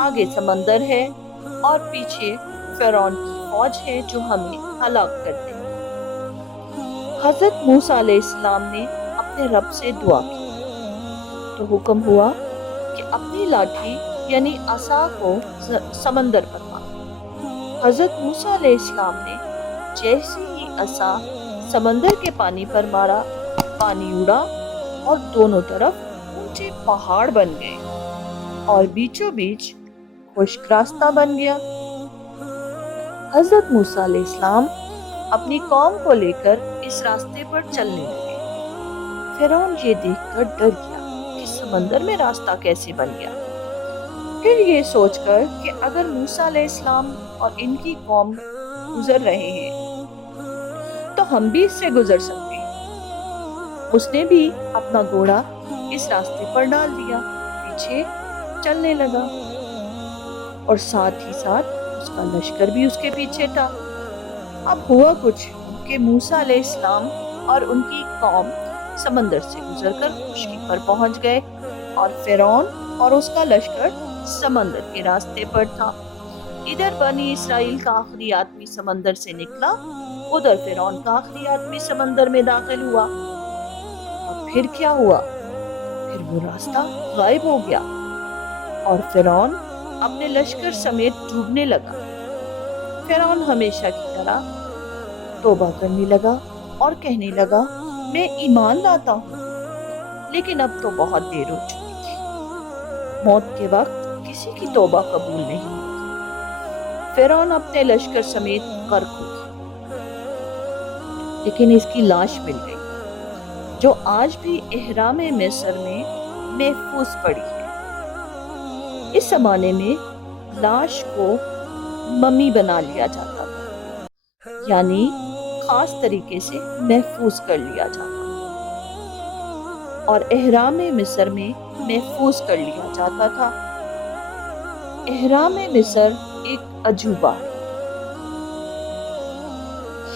آگے سمندر ہے اور پیچھے فرعون کی فوج ہے جو ہمیں ہلاک کر دے۔ حضرت موسیٰ علیہ السلام نے اپنے رب سے دعا کی تو حکم ہوا کہ اپنی لاٹھی یعنی عصا کو سمندر پر مارو۔ حضرت موسیٰ علیہ السلام نے جیسے ہی عصا سمندر کے پانی پر مارا، پانی اڑا اور دونوں طرف اونچے پہاڑ بن گئے اور بیچوں بیچ خشک راستہ بن گیا۔ حضرت موسیٰ علیہ السلام اپنی قوم کو لے کر اس راستے پر چلنے لگے۔ فرعون یہ دیکھ کر ڈر گیا کہ سمندر میں راستہ کیسے بن گیا۔ پھر یہ سوچ کر کہ اگر موسیٰ علیہ السلام اور ان کی قوم گزر رہے ہیں تو ہم بھی اس سے گزر سکتے ہیں، اس نے بھی اپنا گھوڑا اس راستے پر ڈال دیا، پیچھے چلنے لگا اور ساتھ ہی ساتھ اس کا لشکر بھی اس کے پیچھے تھا۔ اب ہوا کچھ کہ موسیٰ علیہ السلام اور ان کی قوم سمندر سے گزر کر خشکی پر پہنچ گئے اور فرعون اور اس کا لشکر سمندر کے راستے پر تھا۔ ادھر بنی اسرائیل کا آخری آدمی سمندر سے نکلا، ادھر فرعون کا آخری آدمی سمندر میں داخل ہوا۔ اب پھر کیا ہوا؟ پھر وہ راستہ غائب ہو گیا اور فرعون اپنے لشکر سمیت ڈوبنے لگا۔ فرعون ہمیشہ کی طرح توبہ کرنے لگا اور کہنے لگا، میں ایمان لاتا ہوں، لیکن اب تو بہت دیر ہو چکی تھی۔ موت کے وقت کسی کی توبہ قبول نہیں ہوتی۔ فرعون اپنے لشکر سمیت غرق ہو گیا، لیکن اس کی لاش مل گئی، جو آج بھی احرام مصر میں محفوظ پڑی ہے۔ اس زمانے میں لاش کو ممی بنا لیا جاتا تھا، یعنی خاص طریقے سے محفوظ کر لیا جاتا تھا اور احرام مصر میں محفوظ کر لیا جاتا تھا۔ احرام مصر ایک عجوبہ ہے۔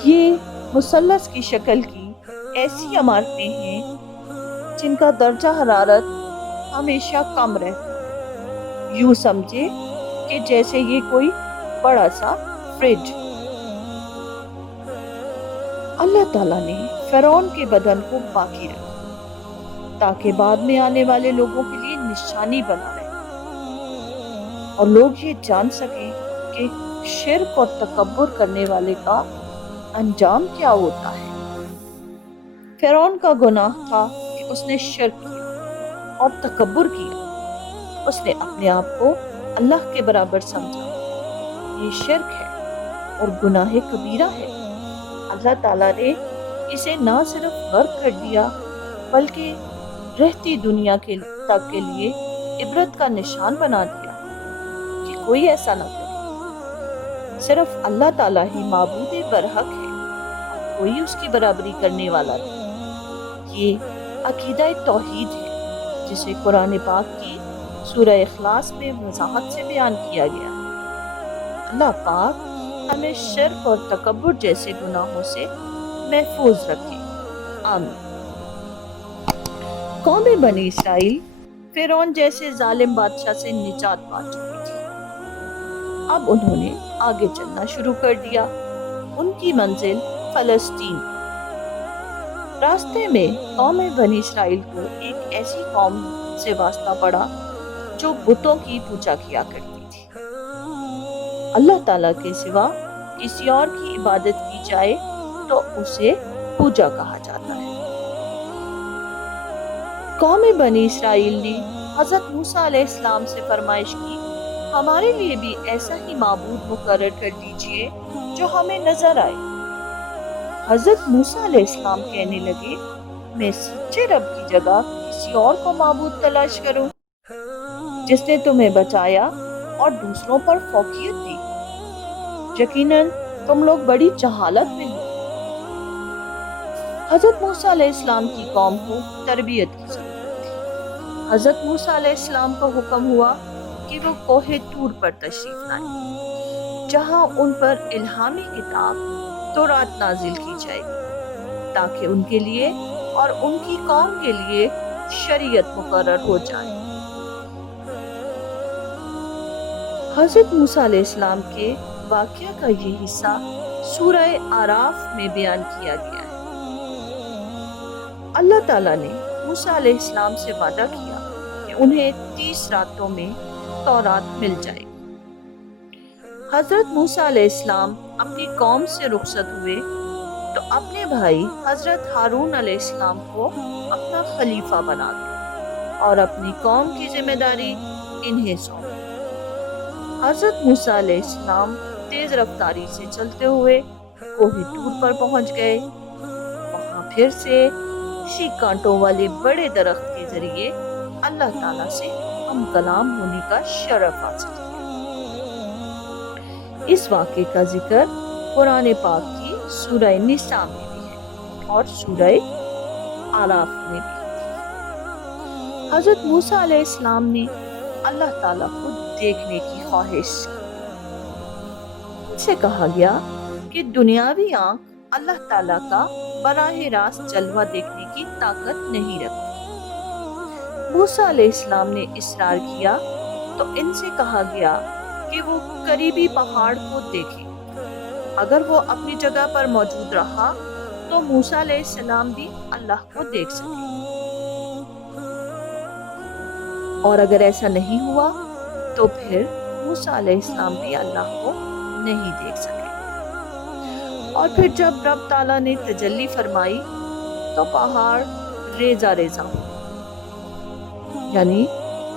یہ مثلث کی شکل کی ایسی عمارتیں ہیں جن کا درجہ حرارت ہمیشہ کم رہتا ہے، یوں سمجھے کہ جیسے یہ کوئی بڑا سا فریج۔ اللہ تعالیٰ نے فرعون کے بدن کو باقی رکھا تاکہ بعد میں آنے والے لوگوں کے لیے نشانی بنا رہے اور لوگ یہ جان سکیں کہ شرک اور تکبر کرنے والے کا انجام کیا ہوتا ہے۔ فرعون کا گناہ تھا کہ اس نے شرک کیا اور تکبر کیا۔ اس نے اپنے آپ کو اللہ کے برابر سمجھا۔ یہ شرک ہے اور گناہ کبیرہ ہے۔ اللہ تعالیٰ نے اسے نہ صرف غرق کر دیا بلکہ رہتی دنیا تک کے لیے عبرت کا نشان بنا دیا کہ کوئی ایسا نہ کرے۔ صرف اللہ تعالیٰ ہی معبود برحق ہے، کوئی اس کی برابری کرنے والا نہیں۔ یہ عقیدہ توحید ہے جسے قرآن پاک کی سورہ اخلاص میں وضاحت سے بیان کیا گیا ہے۔ اللہ پاک ہمیں شرک اور تکبر جیسے گناہوں سے محفوظ رکھے، آمین۔ قوم بنی اسرائیل فرعون جیسے ظالم بادشاہ سے نجات پا چکی تھی۔ اب انہوں نے آگے چلنا شروع کر دیا۔ ان کی منزل فلسطین۔ راستے میں قوم بنی اسرائیل کو ایک ایسی قوم سے واسطہ پڑا جو بتوں کی پوجا کیا کرتی تھی۔ اللہ تعالیٰ کے سوا کسی اور کی عبادت کی جائے تو اسے پوجا کہا جاتا ہے۔ قوم بنی اسرائیل نے حضرت موسیٰ علیہ السلام سے فرمائش کی، ہمارے لیے بھی ایسا ہی معبود مقرر کر دیجئے جو ہمیں نظر آئے۔ حضرت موسیٰ علیہ السلام کہنے لگے، میں سچے رب کی جگہ کسی اور کو معبود تلاش کروں جس نے تمہیں بچایا اور دوسروں پر فوقیت دی؟ یقیناً تم لوگ بڑی جہالت میں ہو۔ حضرت موسیٰ علیہ السلام کی قوم کو تربیت کی ضرورت تھی۔ حضرت موسیٰ علیہ السلام کو حکم ہوا کہ وہ کوہ طور پر تشریف لائیں، جہاں ان پر الہامی کتاب تورات نازل کی جائے گی تاکہ ان کے لیے اور ان کی قوم کے لیے شریعت مقرر ہو جائے۔ حضرت موسیٰ علیہ السلام کے واقعہ کا یہ حصہ سورہ اعراف میں بیان کیا گیا ہے۔ اللہ تعالیٰ نے موسیٰ علیہ السلام سے وعدہ کیا کہ انہیں 30 راتوں میں تورات مل جائے گی۔ حضرت موسیٰ علیہ السلام اپنی قوم سے رخصت ہوئے تو اپنے بھائی حضرت ہارون علیہ السلام کو اپنا خلیفہ بنا دیا اور اپنی قوم کی ذمہ داری انہیں سونپی۔ حضرت موسیٰ علیہ السلام تیز رفتاری سے چلتے ہوئے کوہ طور پر پہنچ گئے۔ وہاں پھر سے اسی کانٹوں والے بڑے درخت کے ذریعے اللہ تعالیٰ سے ہم کلام ہونے کا شرف حاصل کیا۔ اس واقعے کا ذکر قرآن پاک کی سورہ نساء میں بھی ہے اور سورہ اعراف میں بھی۔ حضرت موسیٰ علیہ السلام نے اللہ تعالیٰ کو دیکھنے کی خواہش کی۔ ان سے کہا گیا کہ دنیاوی آنکھ اللہ تعالیٰ کا براہ راست جلوہ دیکھنے کی طاقت نہیں رکھتی۔ موسیٰ علیہ السلام نے اصرار کیا تو ان سے کہا گیا کہ وہ قریبی پہاڑ کو دیکھے۔ اگر وہ اپنی جگہ پر موجود رہا تو موسیٰ علیہ السلام بھی اللہ کو دیکھ سکے، اور اگر ایسا نہیں ہوا تو پھر موسیٰ علیہ السلام بھی اللہ کو نہیں دیکھ سکے۔ اور پھر جب رب تعالیٰ نے تجلی فرمائی تو پہاڑ ریزہ ریزہ ہو، یعنی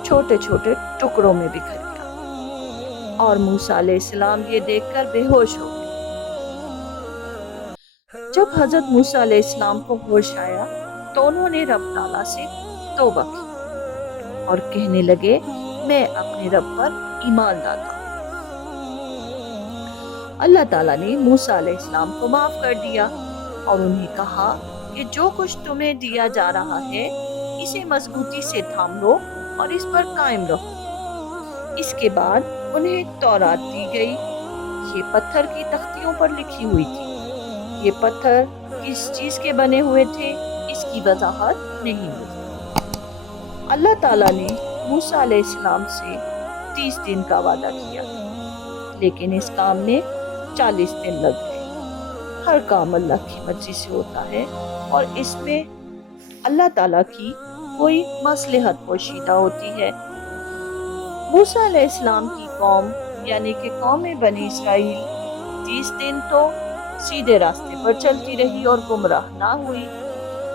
چھوٹے چھوٹے ٹکڑوں میں بکھر گیا، اور موسیٰ علیہ السلام یہ دیکھ کر بے ہوش ہو گئے۔ جب حضرت موسیٰ علیہ السلام کو ہوش آیا تو انہوں نے رب تعالیٰ سے توبہ کی اور کہنے لگے، میں اپنے رب پر ایمان لاتا ہوں۔ اللہ تعالیٰ نے موسیٰ علیہ السلام کو معاف کر دیا اور انہیں کہا کہ جو کچھ تمہیں دیا جا رہا ہے اسے مضبوطی سے تھام لو اور اس پر قائم رہو۔ اس کے بعد انہیں تورات دی گئی۔ یہ پتھر کی تختیوں پر لکھی ہوئی تھی۔ یہ پتھر کس چیز کے بنے ہوئے تھے اس کی وضاحت نہیں ملتی۔ اللہ تعالیٰ نے موسیٰ علیہ السلام سے 30 دن کا وعدہ کیا، لیکن اس کام میں 40 دن لگ گئے۔ ہر کام اللہ کی مرضی سے ہوتا ہے اور اس میں اللہ تعالیٰ کی کوئی مصلحت پوشیدہ ہوتی ہے۔ موسیٰ علیہ السلام کی قوم یعنی کہ قوم بنی اسرائیل 30 دن تو سیدھے راستے پر چلتی رہی اور گمراہ نہ ہوئی،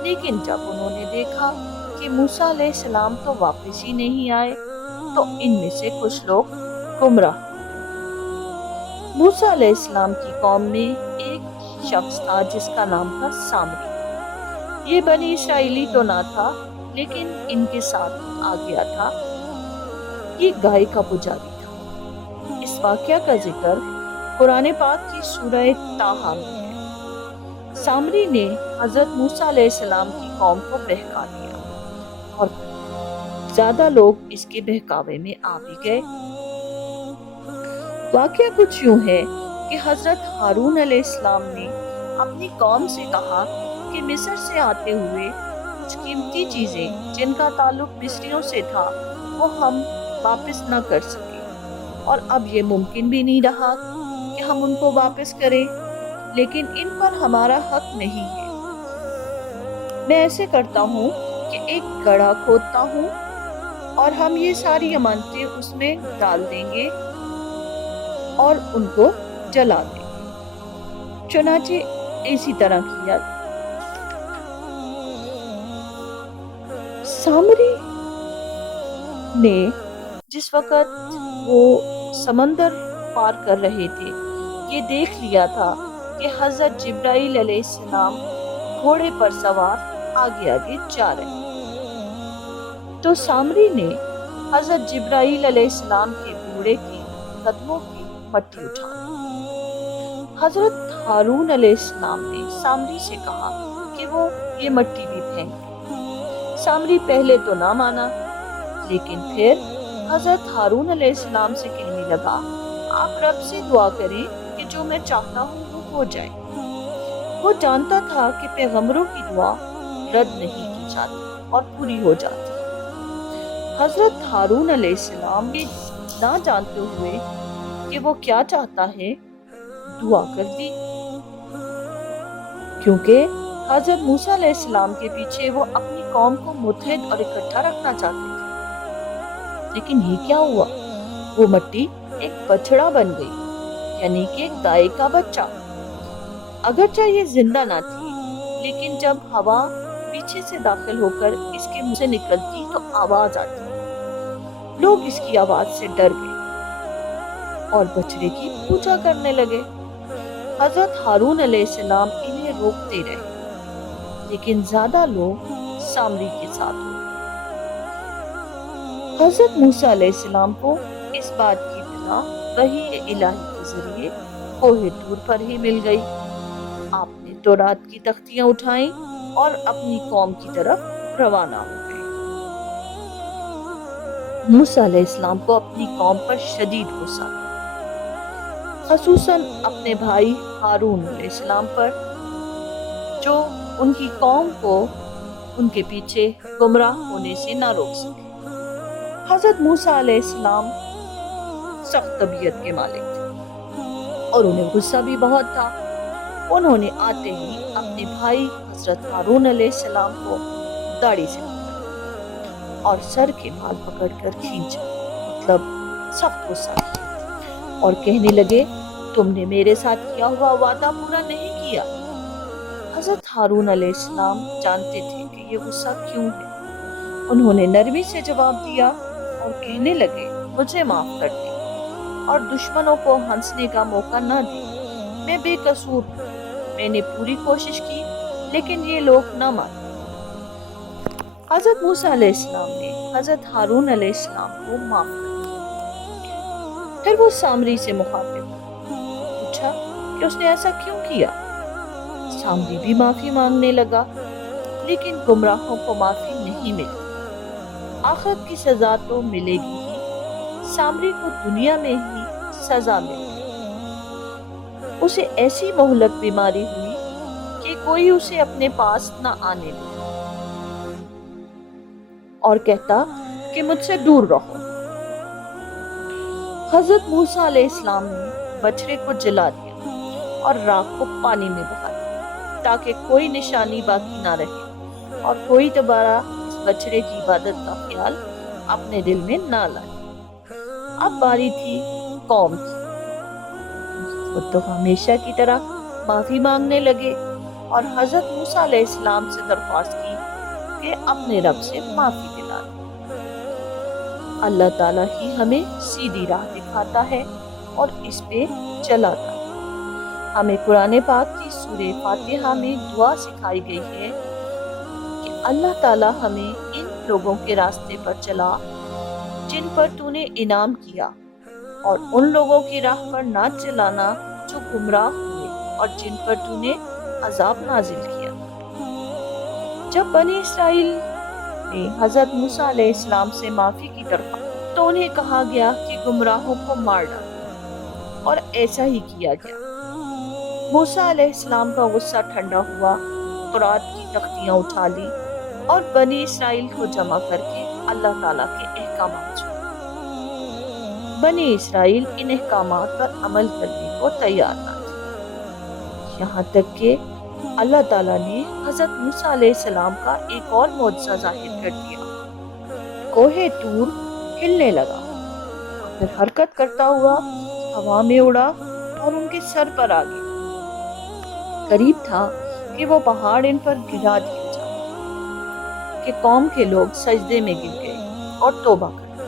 لیکن جب انہوں نے دیکھا کہ موسیٰ علیہ السلام تو واپس ہی نہیں آئے تو ان میں سے کچھ لوگ گمراہ۔ موسیٰ علیہ السلام کی قوم میں ایک شخص تھا جس کا نام تھا سامری۔ یہ بنی اسرائیلی تو نہ تھا لیکن ان کے ساتھ آ گیا تھا۔ یہ گائے کا پجاری تھا۔ اس واقعہ کا ذکر قرآن پاک کی سورہ طٰہٰ میں ہے۔ سامری نے حضرت موسیٰ علیہ السلام کی قوم کو بہکا دیا اور زیادہ لوگ اس کے بہکاوے میں آ بھی گئے۔ واقعہ کچھ یوں ہے کہ حضرت ہارون علیہ السلام نے اپنی قوم سے کہا کہ مصر سے آتے ہوئے کچھ قیمتی چیزیں جن کا تعلق مصریوں سے تھا وہ ہم واپس نہ کر سکے، اور اب یہ ممکن بھی نہیں رہا کہ ہم ان کو واپس کریں، لیکن ان پر ہمارا حق نہیں ہے۔ میں ایسے کرتا ہوں کہ ایک گڑھا کھودتا ہوں اور ہم یہ ساری امانتیں اس میں ڈال دیں گے اور ان کو جلا دیں گے۔ چنانچہ اسی طرح کیا۔ سامری نے جس وقت وہ سمندر پار کر رہے تھے یہ دیکھ لیا تھا کہ حضرت جبرائیل علیہ السلام گھوڑے پر سوار آگے آگے جا رہے ہیں۔ تو سامری نے حضرت جبرائیل علیہ السلام کے گھوڑے کے قدموں کی مٹی اٹھا لی۔ حضرت ہارون علیہ السلام نے سامری سے کہا کہ وہ یہ مٹی بھی پھینک دے۔ سامری پہلے تو نہ مانا، لیکن پھر حضرت ہارون علیہ السلام سے کہنے لگا، آپ رب سے دعا کریں کہ جو میں چاہتا ہوں وہ ہو جائے۔ وہ جانتا تھا کہ پیغمبروں کی دعا رد نہیں کی جاتی اور پوری ہو جاتی۔ حضرت ہارون علیہ السلام نے نہ جانتے ہوئے کہ وہ کیا چاہتا ہے دعا کر دی، کیونکہ حضرت موسیٰ علیہ السلام کے پیچھے وہ اپنی قوم کو متحد اور اکٹھا رکھنا چاہتے تھے۔ لیکن یہ کیا ہوا؟ وہ مٹی ایک بچڑا بن گئی، یعنی کہ ایک گائے کا بچہ۔ اگرچہ یہ زندہ نہ تھی، لیکن جب ہوا پیچھے سے داخل ہو کر اس کے منہ سے نکلتی تو آواز آتی۔ لوگ اس کی آواز سے ڈر گئے اور بچڑے کی پوجا کرنے لگے۔ حضرت ہارون علیہ السلام انہیں روکتے رہے، لیکن زیادہ لوگ سامری کے ساتھ ہوئے۔ حضرت موسیٰ علیہ السلام کو اس بات کی اطلاع وحی الہی کے ذریعے کوہ طور پر ہی مل گئی۔ آپ نے تورات کی تختیاں اٹھائیں اور اپنی قوم کی طرف روانہ ہو گئے۔ موسیٰ علیہ السلام کو اپنی قوم پر شدید غصہ تھا، خصوصاً اپنے بھائی ہارون علیہ السلام پر، جو ان کی قوم کو ان کے پیچھے گمراہ ہونے سے نہ روک سکے۔ حضرت موسیٰ علیہ السلام سخت طبیعت کے مالک تھے اور انہیں غصہ بھی بہت تھا۔ انہوں نے آتے ہی اپنے بھائی حضرت ہارون علیہ السلام کو داڑھی سے پکڑا اور سر کے بال پکڑ کر کھینچا، مطلب سخت غصہ کیا، اور کہنے لگے تم نے میرے ساتھ کیا ہوا وعدہ پورا نہیں کیا۔ حضرت ہارون علیہ السلام جانتے تھے کہ یہ غصہ کیوں ہے۔ انہوں نے نرمی سے جواب دیا اور کہنے لگے مجھے معاف کر دیں اور دشمنوں کو ہنسنے کا موقع نہ دیں۔ میں بے قصور ہوں، میں نے پوری کوشش کی لیکن یہ لوگ نہ مانے۔ حضرت موسیٰ علیہ السلام نے حضرت ہارون علیہ السلام کو معاف کر دیا۔ پھر وہ سامری سے مخاطب پوچھا کہ اس نے ایسا کیوں کیا۔ سامری بھی معافی مانگنے لگا، لیکن گمراہوں کو معافی نہیں ملتی، آخرت کی سزا تو ملے گی ہی۔ سامری کو دنیا میں ہی سزا ملی، اسے ایسی مہلک بیماری ہوئی کہ کوئی اسے اپنے پاس نہ آنے دے اور کہتا کہ مجھ سے دور رہو۔ حضرت موسیٰ علیہ السلام نے بچڑے کو جلا دیا اور راکھ کو پانی میں بہا دیا تاکہ کوئی نشانی باقی نہ رہے اور کوئی دوبارہ اس بچڑے کی عبادت کا خیال اپنے دل میں نہ لائے۔ اب باری تھی قوم کی۔ وہ تو ہمیشہ کی طرح معافی مانگنے لگے اور حضرت موسیٰ علیہ السلام سے درخواست کی کہ اپنے رب سے معافی دلا دیں۔ اللہ تعالیٰ ہی ہمیں سیدھی راہ دکھاتا ہے اور اس پہ چلاتا ہے۔ ہمیں قرآن پاک کی سورہ فاتحہ میں دعا سکھائی گئی ہے کہ اللہ تعالیٰ ہمیں ان لوگوں کے راستے پر چلا جن پر تو نے انعام کیا، اور ان لوگوں کی راہ پر نہ چلانا جو گمراہ ہوئے اور جن پر تو نے عذاب نازل کیا۔ جب بنی اسرائیل نے حضرت موسیٰ علیہ السلام سے معافی کی درخواست تو انہیں کہا گیا کہ گمراہوں کو مار ڈالو، اور ایسا ہی کیا گیا۔ موسیٰ علیہ السلام کا غصہ ٹھنڈا ہوا، تورات کی تختیاں اٹھا لی اور بنی اسرائیل کو جمع کر کے اللہ تعالیٰ کے احکامات سنائے۔ بنی اسرائیل ان احکامات پر عمل کرنے کو تیار نہ تھے، یہاں تک کہ اللہ تعالیٰ نے حضرت موسیٰ علیہ السلام کا ایک اور معجزہ ظاہر کر دیا۔ کوہ طور ہلنے لگا، پھر حرکت کرتا ہوا ہوا میں اڑا اور ان کے سر پر آ گیا۔ قریب تھا کہ وہ پہاڑ ان پر گرا دیا جاتا کہ قوم کے لوگ سجدے میں گر گئے اور توبہ کر گئے۔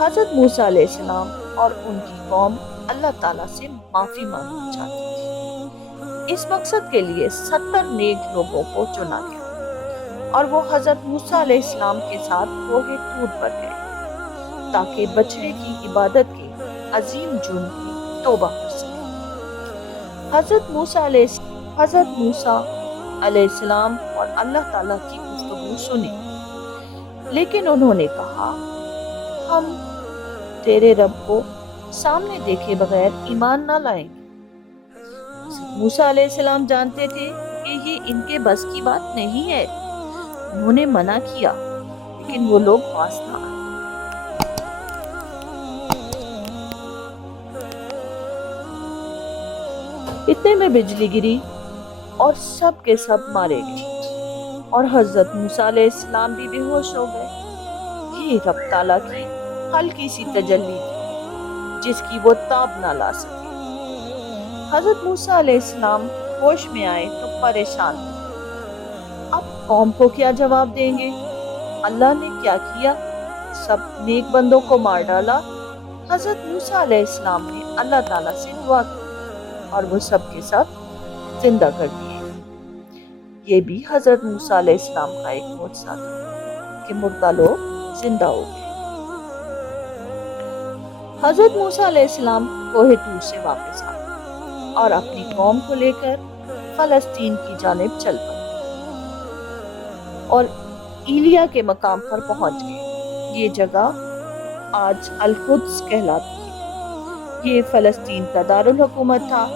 حضرت موسیٰ علیہ السلام اور ان کی قوم اللہ تعالیٰ سے معافی مانگنا چاہتی تھی۔ اس مقصد کے لیے 70 نیک لوگوں کو چنا گیا اور وہ حضرت موسیٰ علیہ السلام کے ساتھ کوہ طور پر گئے تاکہ بچڑے کی عبادت کے عظیم جرم کی توبہ کر سکیں۔ حضرت موسیٰ علیہ السلام اور اللہ تعالیٰ کی گفتگو سنی، لیکن انہوں نے کہا ہم تیرے رب کو سامنے دیکھے بغیر ایمان نہ لائیں گے۔ موسیٰ علیہ السلام جانتے تھے کہ یہ ان کے بس کی بات نہیں ہے۔ انہوں نے منع کیا لیکن وہ لوگ پاس نہ آئے۔ اتنے میں بجلی گری اور سب کے سب مارے گئے اور حضرت موسیٰ علیہ السلام بھی بے ہوش ہو گئے۔ یہ رب تعالیٰ کی ہلکی سی تجلی تھی جس کی وہ تاب نہ لا سکے۔ حضرت موسیٰ علیہ السلام ہوش میں آئے تو پریشان ہوئے، اب قوم کو کیا جواب دیں گے؟ اللہ نے کیا کیا؟ سب نیک بندوں کو مار ڈالا۔ حضرت موسیٰ علیہ السلام نے اللہ تعالیٰ سے دعا کی اور وہ سب کے سب زندہ کر دیے۔ یہ بھی حضرت موسیٰ علیہ السلام کا ایک معجزہ تھا کہ مردہ لوگ زندہ ہو گئے۔ حضرت موسیٰ علیہ السلام کوہ طور سے واپس آئے اور اپنی قوم کو لے کر فلسطین کی جانب چل پڑے اور ایلیا کے مقام پر پہنچ گئے۔ یہ جگہ آج القدس کہلاتی ہے۔ یہ فلسطین کا دارالحکومت تھا۔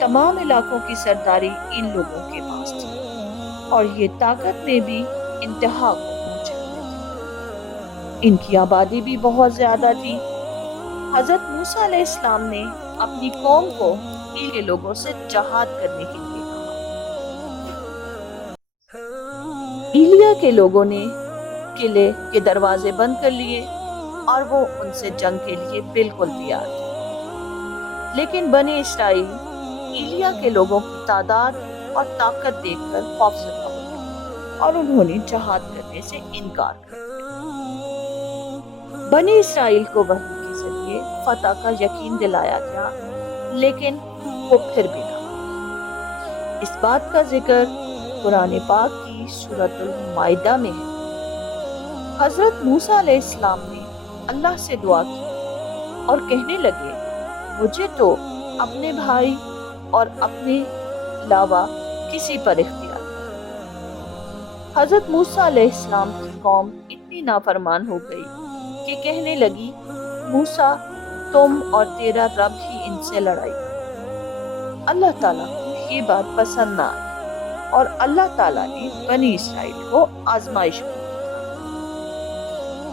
تمام علاقوں کی سرداری ان لوگوں کے پاس تھی اور یہ طاقت میں بھی انتہا کو پہنچے ہوئے تھے۔ ان کی آبادی بھی بہت زیادہ تھی۔ حضرت موسیٰ علیہ السلام نے اپنی قوم کو ایل کے لوگوں سے جہاد کرنے کے لیے کہا۔ ایلیا کے لوگوں نے قلعے کے دروازے بند کر لیے اور وہ ان سے جنگ کے لیے بالکل تیار تھے، لیکن بنی اسرائیل ایلیا کے لوگوں کی تعداد اور طاقت دیکھ کر خوفزدہ ہو گئے اور انہوں نے جہاد کرنے سے انکار کر دیا۔ بنی اسرائیل کو وحی کے ذریعے فتح کا یقین دلایا گیا، لیکن وہ پھر بھی نہ مانے۔ اس بات کا ذکر قرآن پاک کی سورۃ المائدہ میں ہے۔ حضرت موسیٰ علیہ السلام نے اللہ سے دعا کی اور کہنے لگے، مجھے تو اپنے بھائی اور اپنے علاوہ کسی پر اختیار نہیں۔ حضرت موسیٰ علیہ السلام کی قوم اتنی نافرمان ہو گئی کہ کہنے لگی، موسیٰ تم اور تیرا رب ہی ان سے لڑائی کرو۔ اللہ تعالیٰ کو یہ بات پسند نہ آئی اور اللہ تعالیٰ نے بنی اسرائیل کو آزمائش میں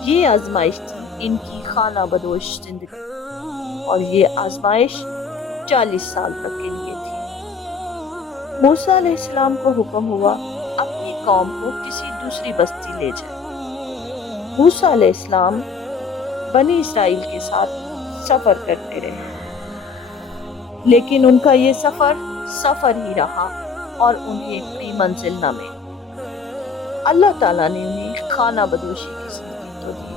یہ آزمائش تھی ان کی خانہ بدوش زندگی، اور یہ آزمائش 40 سال تک کے لیے تھی۔ موسیٰ علیہ السلام کو حکم ہوا اپنی قوم کو کسی دوسری بستی لے جائے۔ موسیٰ علیہ السلام بنی اسرائیل کے ساتھ سفر کرتے رہے، لیکن ان کا یہ سفر ہی رہا اور انہیں کوئی منزل نہ ملی۔ اللہ تعالیٰ نے انہیں خانہ بدوشی کی زندگی تو دی،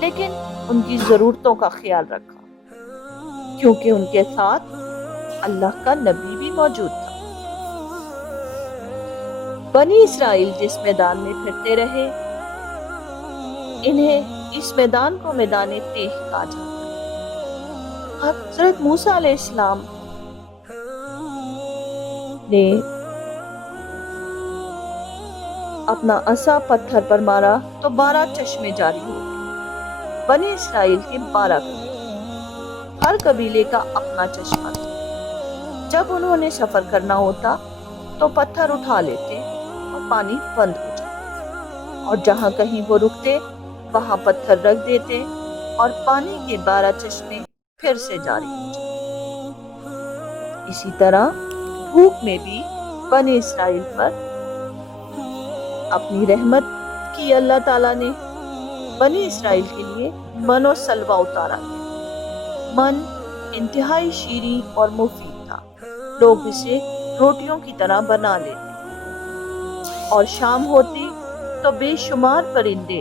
لیکن ان کی ضرورتوں کا خیال رکھا، کیونکہ ان کے ساتھ اللہ کا نبی بھی موجود تھا۔ بنی اسرائیل جس میدان میں پھرتے رہے، انہیں اس میدان کو میدان تیہ کہا جاتا ہے۔ حضرت موسیٰ علیہ السلام نے اپنا عصا پتھر پر مارا تو 12 چشمے جاری ہو گئے۔ بنی اسرائیل کے 12 قبیلے، ہر قبیلے کا اپنا چشمہ تھا۔ جب انہوں نے سفر کرنا ہوتا تو پتھر اٹھا لیتے اور پانی بند ہو جاتا، اور جہاں کہیں وہ رکتے وہاں پتھر رکھ دیتے اور پانی کے 12 چشمے پھر سے جاری ہو جاتے۔ اسی طرح بھوک میں بھی بنی اسرائیل پر اپنی رحمت کی اللہ تعالیٰ نے۔ بنی اسرائیل کے لیے من و سلوہ اتارا گیا۔ من انتہائی شیریں اور مفید تھا، لوگ اسے روٹیوں کی طرح بنا لیتے، اور شام ہوتی تو بے شمار پرندے،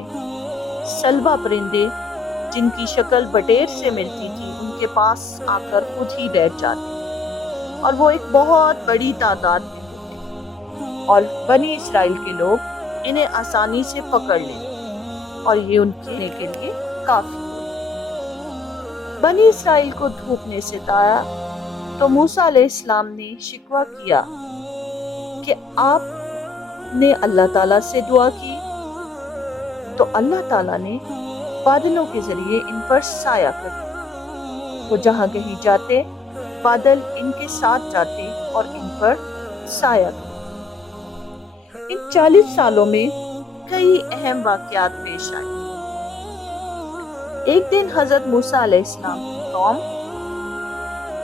سلوہ پرندے جن کی شکل بٹیر سے ملتی تھی، ان کے پاس آ کر خود ہی بیٹھ جاتے، اور وہ ایک بہت بڑی تعداد میں ہوتے، اور بنی اسرائیل کے لوگ انہیں آسانی سے پکڑ لیتے، اور یہ ان کے لیے کافی ہوتی۔ بنی اسرائیل کو دھوپ نے ستایا تو موسیٰ علیہ السلام نے شکوہ کیا کہ آپ نے اللہ تعالیٰ سے دعا کی تو اللہ تعالیٰ نے بادلوں کے ذریعے ان پر سایہ کر دیا۔ وہ جہاں کہیں جاتے بادل ان کے ساتھ جاتے اور ان پر سایہ کرتے۔ ان 40 سالوں میں کئی اہم واقعات پیش آئے۔ ایک دن حضرت موسیٰ علیہ السلام کی قوم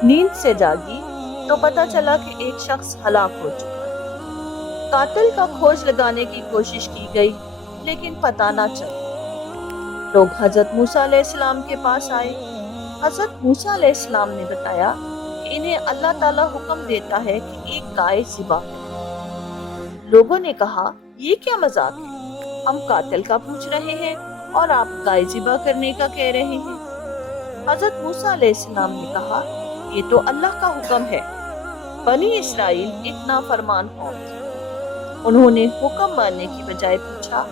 نیند سے جاگی تو پتہ چلا کہ ایک شخص ہلاک ہو چکا ہے۔ قاتل کا کھوج لگانے کی کوشش کی گئی، لیکن پتہ نہ چلا۔ لوگ حضرت موسیٰ علیہ السلام کے پاس آئے۔ حضرت موسیٰ علیہ السلام نے بتایا کہ انہیں اللہ تعالیٰ حکم دیتا ہے کہ ایک گائے ذبح کریں۔ لوگوں نے کہا، یہ کیا مذاق ہے؟ ہم قاتل کا پوچھ رہے ہیں اور آپ گائے ذبح کرنے کا کہہ رہے ہیں۔ حضرت موسیٰ علیہ السلام نے کہا، یہ تو اللہ کا حکم ہے۔ بنی اسرائیل اتنا فرمان قوم تھی، انہوں نے حکم ماننے کی بجائے پوچھا،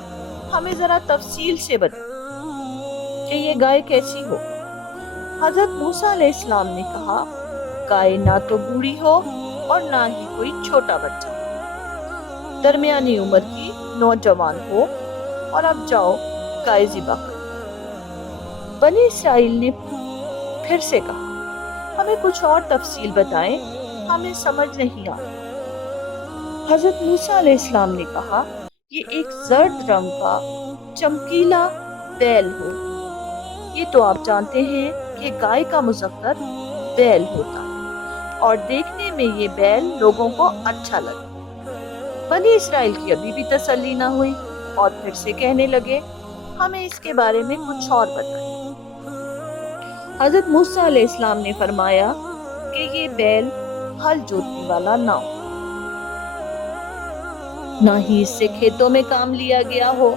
ہمیں ذرا تفصیل سے بتا کہ یہ گائے کیسی ہو۔ حضرت موسیٰ علیہ السلام نے کہا، گائے نہ تو بوڑھی ہو اور نہ ہی کوئی چھوٹا بچہ، درمیانی عمر کی نوجوان ہو، اور اب جاؤ گائے ذبح کرو۔ بنی اسرائیل نے پھر سے کہا، ہمیں کچھ اور تفصیل بتائیں، ہمیں سمجھ نہیں آتا۔ حضرت موسیٰ علیہ السلام نے کہا، یہ ایک زرد رنگ کا چمکیلا بیل ہو۔ یہ تو آپ جانتے ہیں کہ گائے کا مذکر بیل ہوتا ہے اور دیکھنے میں یہ بیل لوگوں کو اچھا لگا۔ بنی اسرائیل کی ابھی بھی تسلی نہ ہوئی اور پھر سے کہنے لگے، ہمیں اس کے بارے میں کچھ اور بتائیں۔ حضرت موسیٰ علیہ السلام نے فرمایا کہ یہ بیل ہل جوتنے والا نہ ہو، نہ ہی اس سے کھیتوں میں کام لیا گیا ہو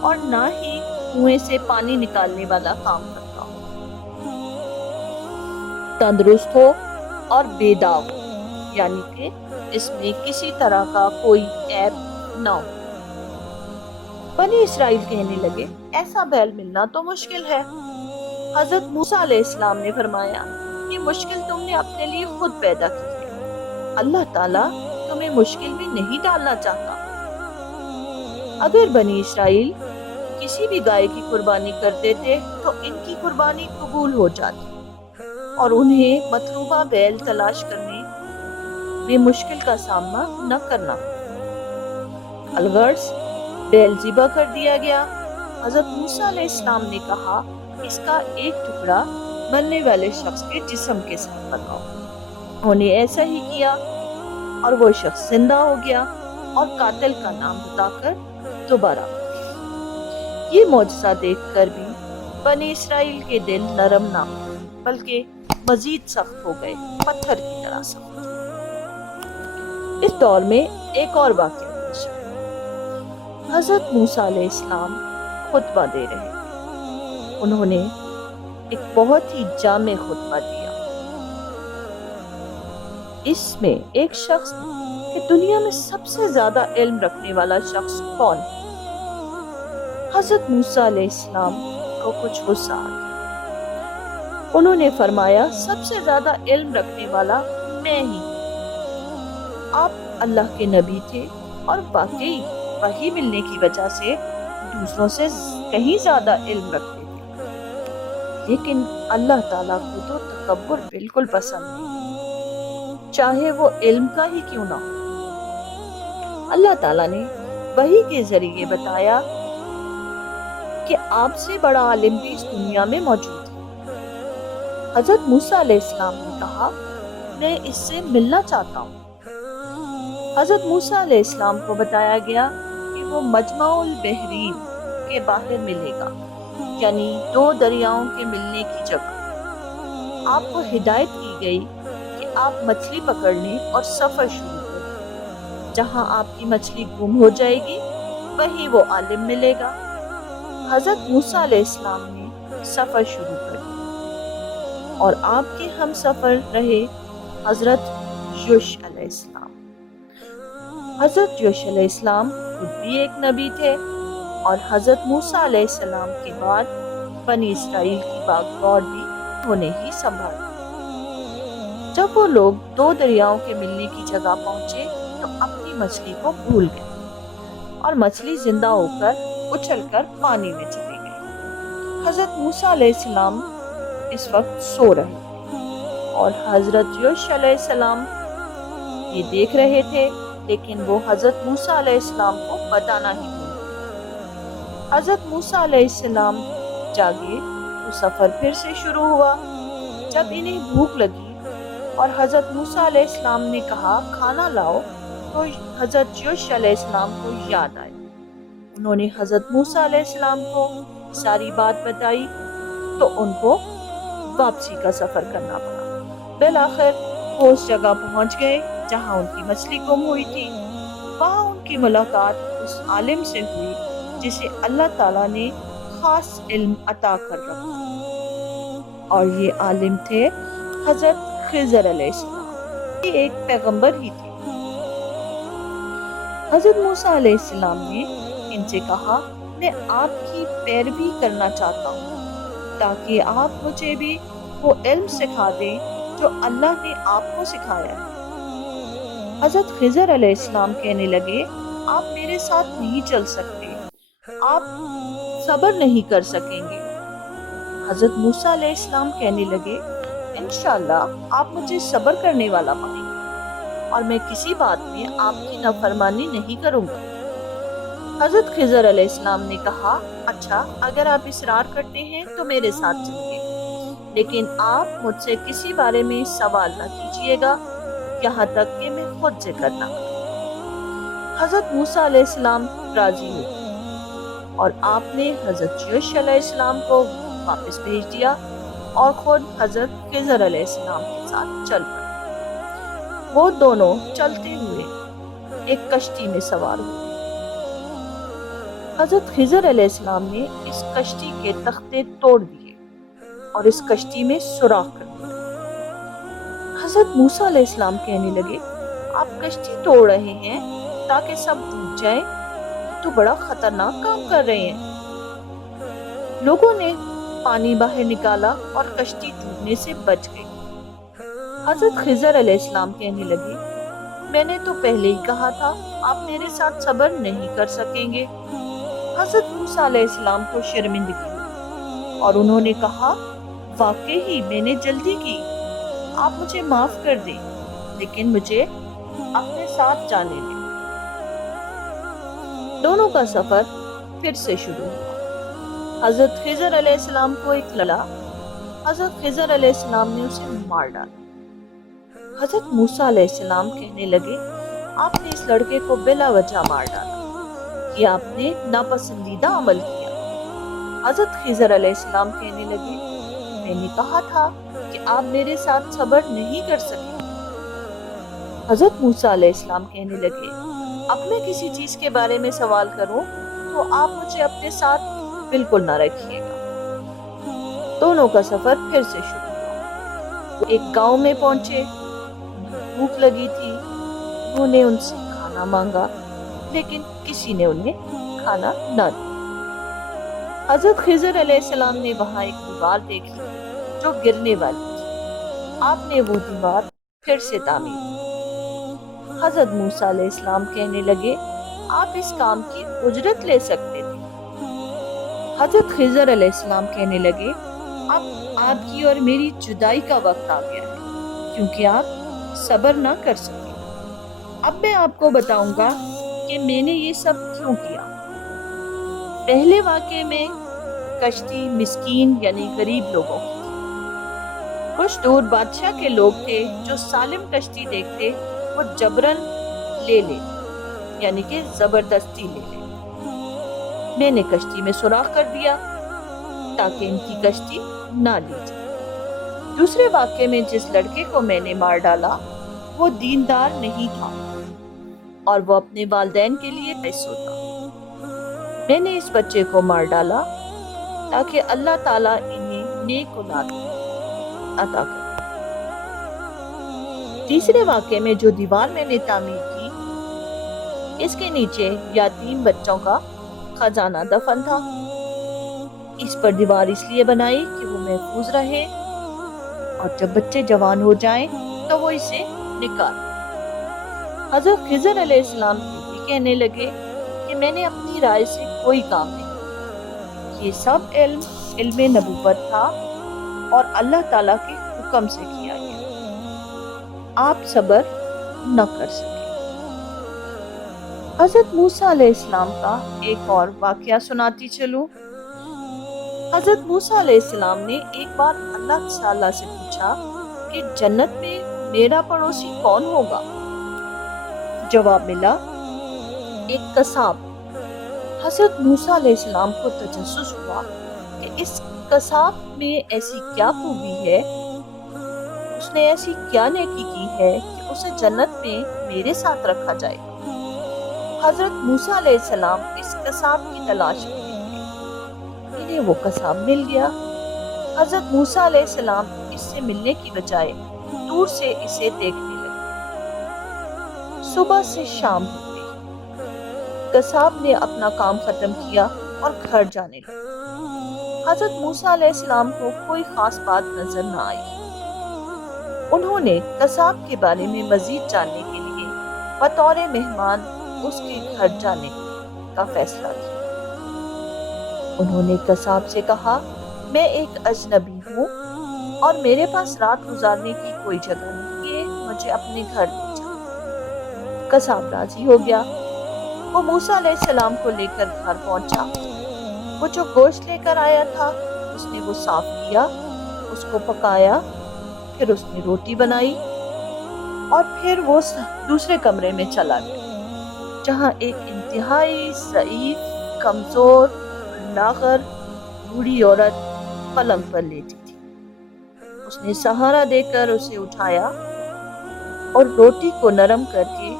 اور نہ ہی کنویں سے پانی نکالنے والا کام کرتا ہو، تندرست ہو اور بے داغ ہو، یعنی کہ اس میں کسی طرح کا کوئی عیب نہ ہو۔ بنی اسرائیل کہنے لگے، ایسا بیل ملنا تو مشکل ہے۔ حضرت موسیٰ علیہ السلام نے فرمایا، یہ مشکل تم نے اپنے لیے خود پیدا کی ہے، اللہ تعالیٰ تمہیں مشکل میں نہیں ڈالنا چاہتا۔ اگر بنی اسرائیل کسی بھی گائے کی قربانی کر دیتے تو ان کی قربانی قبول ہو جاتی اور انہیں مطلوبہ بیل تلاش کرنے میں مشکل کا سامنا نہ کرنا۔ الغرض بیل ذبح کر دیا گیا۔ حضرت موسیٰ علیہ السلام نے کہا، اس کا ایک ٹکڑا مرنے والے شخص کے جسم کے ساتھ لگاؤ۔ انہوں نے ایسا ہی کیا اور وہ شخص زندہ ہو گیا اور قاتل کا نام بتا کر دوبارہ۔ یہ معجزہ دیکھ کر بھی بنی اسرائیل کے دل نرم نہ ہوئے بلکہ مزید سخت ہو گئے، پتھر کی طرح سخت۔ اس دور میں ایک اور واقعہ پیش آیا۔ حضرت موسیٰ علیہ السلام خطبہ دے رہے تھے۔ انہوں نے ایک بہت ہی جامع خطبہ دیا۔ اس میں ایک شخص کہ دنیا میں سب سے زیادہ علم رکھنے والا شخص کون ہے؟ حضرت موسیٰ علیہ السلام کو کچھ غصہ آ گیا۔ انہوں نے فرمایا، سب سے زیادہ علم رکھنے والا میں ہی۔ آپ اللہ کے نبی تھے اور واقعی وحی ملنے کی وجہ سے دوسروں سے کہیں زیادہ علم رکھتے تھے، لیکن اللہ تعالیٰ کو تو تکبر بالکل پسند نہیں، چاہے وہ علم کا ہی کیوں نہ ہو۔ اللہ تعالیٰ نے وحی کے ذریعے بتایا کہ آپ سے بڑا عالم بھی اس دنیا میں موجود ہے۔ حضرت موسیٰ علیہ السلام نے کہا، میں اس سے ملنا چاہتا ہوں۔ حضرت موسیٰ علیہ السلام کو بتایا گیا کہ وہ مجمع البحرین کے باہر ملے گا، یعنی دو دریاؤں کے ملنے کی جگہ۔ آپ کو ہدایت کی گئی کہ آپ مچھلی پکڑنے اور سفر شروع کریں۔ جہاں آپ کی مچھلی گم ہو جائے گی وہیں وہ عالم ملے گا۔ حضرت موسیٰ علیہ السلام نے سفر شروع کر دیا اور آپ کے ہم سفر رہے حضرت یوش علیہ السلام۔ حضرت یوش علیہ السلام خود بھی ایک نبی تھے اور حضرت موسیٰ علیہ السلام کے بعد بنی اسرائیل کی باغدور بھی انہوں نے ہی سنبھالی۔ جب وہ لوگ دو دریاؤں کے ملنے کی جگہ پہنچے تو اپنی مچھلی کو بھول گئے اور مچھلی زندہ ہو کر اچھل کر پانی میں چلی گئی۔ حضرت موسیٰ علیہ السلام اس وقت سو رہے تھے اور حضرت یوش علیہ السلام یہ دیکھ رہے تھے، لیکن وہ حضرت موسیٰ علیہ السلام کو بتانا ہی بھول گئے۔ حضرت موسیٰ علیہ السلام جاگے تو سفر پھر سے شروع ہوا۔ جب انہیں بھوک لگی اور حضرت موسیٰ علیہ السلام نے کہا کھانا لاؤ تو حضرت یوش علیہ السلام کو یاد آئی۔ انہوں نے حضرت موسیٰ علیہ السلام کو ساری بات بتائی تو ان کو واپسی کا سفر کرنا پڑا۔ بالآخر وہ اس جگہ پہنچ گئے جہاں ان کی مچھلی گم ہوئی تھی۔ وہاں ان کی ملاقات اس عالم سے ہوئی جسے اللہ تعالیٰ نے خاص علم عطا کر رکھا، اور یہ عالم تھے حضرت خضر علیہ السلام۔ یہ ایک پیغمبر ہی تھے۔ حضرت موسیٰ علیہ السلام نے ان سے کہا، میں آپ کی پیروی کرنا چاہتا ہوں تاکہ آپ مجھے بھی وہ علم سکھا دیں جو اللہ نے آپ کو سکھایا ہے۔ حضرت خضر علیہ السلام کہنے لگے، آپ میرے ساتھ نہیں چل سکتے، آپ صبر نہیں کر سکیں گے۔ حضرت موسیٰ علیہ السلام کہنے لگے، انشاءاللہ آپ مجھے صبر کرنے والا پائیں گے اور میں کسی بات میں آپ کی نافرمانی نہیں کروں گا۔ حضرت خضر علیہ السلام نے کہا، اچھا اگر آپ اصرار کرتے ہیں تو میرے ساتھ چلیے، لیکن آپ مجھ سے کسی بارے میں سوال نہ کیجیے گا یہاں تک کہ میں خود ذکر نہ کروں۔ حضرت موسیٰ علیہ السلام راضی ہو گئے اور آپ نے حضرت یوشع علیہ السلام کو واپس بھیج دیا اور خود حضرت خضر علیہ السلام کے ساتھ چل پڑے۔ وہ دونوں چلتے ہوئے ایک کشتی میں سوار ہوئے۔ حضرت خضر علیہ السلام نے اس کشتی کے تختے توڑ دیے اور اس کشتی میں سوراخ کر دیا۔ حضرت موسیٰ علیہ السلام کہنے لگے، آپ کشتی توڑ رہے ہیں تاکہ سب ڈوب جائیں، تو بڑا خطرناک کام کر رہے ہیں۔ لوگوں نے پانی باہر نکالا اور کشتی ڈوبنے سے بچ گئی۔ حضرت خضر علیہ السلام کہنے لگے، میں نے تو پہلے ہی کہا تھا آپ میرے ساتھ صبر نہیں کر سکیں گے۔ حضرت موسیٰ علیہ السلام کو شرمندگی ہوئی اور انہوں نے کہا، واقعی ہی میں نے جلدی کی، آپ مجھے معاف کر دیں، لیکن مجھے اپنے ساتھ جانے دیں۔ دونوں کا سفر پھر سے شروع ہوا۔ حضرت خضر علیہ السلام کو ایک لڑا۔ حضرت خضر علیہ السلام نے اسے مار ڈالا۔ حضرت موسیٰ علیہ السلام کہنے لگے، آپ نے اس لڑکے کو بلا وجہ مار ڈالا، یہ آپ نے ناپسندیدہ عمل کیا۔ حضرت خضر علیہ السلام کہنے لگے، میں نے کہا تھا کہ آپ میرے ساتھ صبر نہیں کر سکے۔ حضرت موسیٰ علیہ السلام کہنے لگے، اب میں کسی چیز کے بارے میں سوال کروں تو آپ مجھے اپنے ساتھ بالکل نہ رکھیے گا۔ دونوں کا سفر پھر سے شروع ہوا۔ وہ ایک گاؤں میں پہنچے، بھوک لگی تھی، انہوں نے ان سے کھانا مانگا لیکن کسی نے انہیں کھانا نہ دیا۔ حضرت خضر علیہ السلام نے وہاں ایک دیوار دیکھی جو گرنے والی تھی۔ آپ نے وہ دیوار پھر سے تعمیر کی۔ حضرت موسیٰ علیہ السلام کہنے لگے، آپ اس کام کی اجرت لے سکتے تھے۔ حضرت خضر علیہ السلام کہنے لگے، اب آپ کی اور میری جدائی کا وقت آ گیا ہے کیونکہ آپ صبر نہ کر سکے۔ اب میں آپ کو بتاؤں گا کہ میں نے یہ سب کیوں کیا۔ پہلے واقعے میں کشتی مسکین یعنی غریب لوگوں کی تھی۔ کچھ دور بادشاہ کے لوگ تھے جو سالم کشتی دیکھتے وہ جبرن لے یعنی کہ زبردستی لے میں نے کشتی میں سوراخ کر دیا تاکہ ان کی کشتی نہ لی جائے۔ دوسرے واقعے میں جس لڑکے کو میں نے مار ڈالا وہ دیندار نہیں تھا اور وہ اپنے والدین کے لیے پیسوں تھا۔ میں نے اس بچے کو مار ڈالا تاکہ اللہ تعالیٰ انہیں نیک اولاد عطا کرے۔ تیسرے واقعے میں جو دیوار میں نے تعمیر کی، اس کے نیچے یتیم بچوں کا خزانہ دفن تھا۔ اس پر دیوار اس لیے بنائی کہ وہ محفوظ رہے اور جب بچے جوان ہو جائیں تو وہ اسے نکال۔ حضرت خضر علیہ السلام بھی کہنے لگے کہ میں نے اپنی رائے سے کوئی کام نہیں، یہ سب علم نبوت تھا اور اللہ تعالیٰ کے حکم سے کیا گیا، آپ صبر نہ کر سکے۔ حضرت موسیٰ علیہ السلام کا ایک اور واقعہ سناتی چلوں۔ حضرت موسیٰ علیہ السلام نے ایک بار اللہ تعالیٰ سے پوچھا کہ جنت میں میرا پڑوسی کون ہوگا؟ جواب ملا، ایک قصاب۔ حضرت موسیٰ علیہ السلام کو تجسس ہوا کہ اس قصاب میں ایسی کیا خوبی ہے، اس نے ایسی کیا نیکی کی ہے کہ اسے جنت میں میرے ساتھ رکھا جائے گا۔ حضرت موسیٰ علیہ السلام اس قصاب کی تلاش میں نکلے، انہیں وہ قصاب مل گیا۔ حضرت موسیٰ علیہ السلام اس سے ملنے کی بجائے دور سے اسے دیکھنے لگے۔ صبح سے شام ہو گئی، قصاب نے اپنا کام ختم کیا اور گھر جانے لگا۔ حضرت موسیٰ علیہ السلام کو کوئی خاص بات نظر نہ آئی۔ انہوں نے قصاب کے بارے میں مزید جاننے کے لیے بطور مہمان اس کے گھر جانے کا فیصلہ کیا۔ انہوں نے قصاب سے کہا، میں ایک اجنبی ہوں اور میرے پاس رات گزارنے کی کوئی جگہ نہیں کہ مجھے اپنے گھر لے جائے۔ قصاب راضی ہو گیا۔ وہ موسیٰ علیہ السلام کو لے کر گھر پہنچا۔ وہ جو گوشت لے کر آیا تھا اس نے وہ صاف کیا اس کو پکایا، پھر اس نے روٹی بنائی اور پھر وہ دوسرے کمرے میں چلا گیا جہاں ایک انتہائی ضعیف، کمزور، لاغر بوڑھی عورت پلنگ پر لیٹی تھی۔ اس نے سہارا دے کر اسے اٹھایا اور روٹی کو نرم کر کے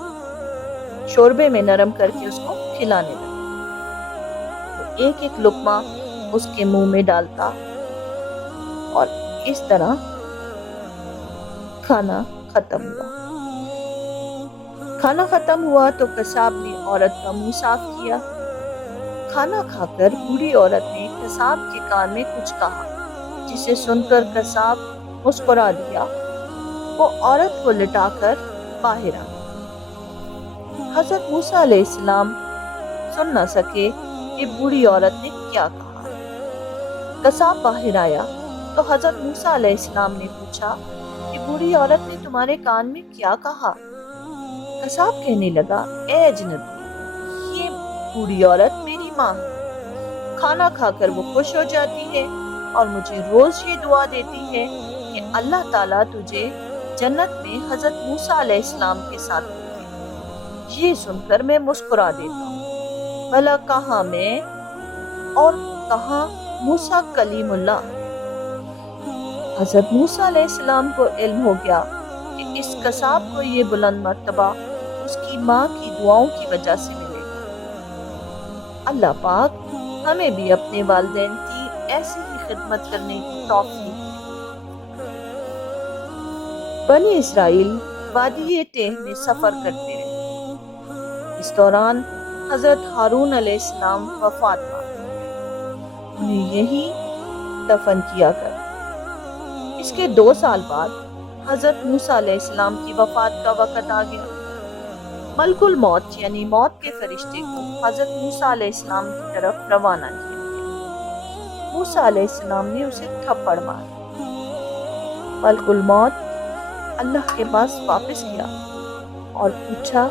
شوربے میں نرم کر کے اس کو کھلانے لگا۔ وہ ایک ایک لقمہ اس کے منہ میں ڈالتا اور اس طرح کھانا ختم ہوا۔ کھانا ختم ہوا تو قصاب نے عورت کا منہ صاف کیا۔ کھانا کھا کر بوڑھی عورت نے قصاب کے کان میں کچھ کہا، جسے سن کر قصاب مسکرا دیا۔ وہ عورت کو لٹا کر باہر آ گیا۔ حضرت موسیٰ علیہ السلام سن نہ سکے کہ بوڑھی عورت نے کیا کہا۔ قصاب باہر آیا تو حضرت موسیٰ علیہ السلام نے پوچھا کہ بوڑھی عورت نے تمہارے کان میں کیا کہا؟ قصاب کہنے لگا، اے اجنبی، یہ بوڑھی عورت میری ماں ہے۔ کھانا کھا کر وہ خوش ہو جاتی ہے اور مجھے روز یہ دعا دیتی ہے کہ اللہ تعالیٰ تجھے جنت میں حضرت موسیٰ علیہ السلام کے ساتھ رکھے۔ یہ سن کر میں مسکرا دیتا ہوں، بھلا کہاں میں اور کہاں موسیٰ کلیم اللہ۔ حضرت موسیٰ علیہ السلام کو علم ہو گیا کہ اس قصاب کو یہ بلند مرتبہ اس کی ماں کی دعاؤں کی وجہ سے ملے گا۔ اللہ پاک ہمیں بھی اپنے والدین کی ایسی ہی خدمت کرنے کی توفیق دے۔ بنی اسرائیل وادی تیہ میں سفر کرتے رہے۔ اس دوران حضرت ہارون علیہ السلام وفات پا گئے۔ انہیں یہیں دفن کیا گیا۔ اس کے 2 سال بعد حضرت موسیٰ علیہ السلام کی وفات کا وقت آ گیا۔ ملک الموت یعنی موت کے فرشتے کو حضرت موسیٰ علیہ السلام کی طرف روانہ کیا گیا۔ موسیٰ علیہ السلام نے اسے تھپڑ مارا۔ ملک الموت اللہ کے پاس واپس گیا اور پوچھا،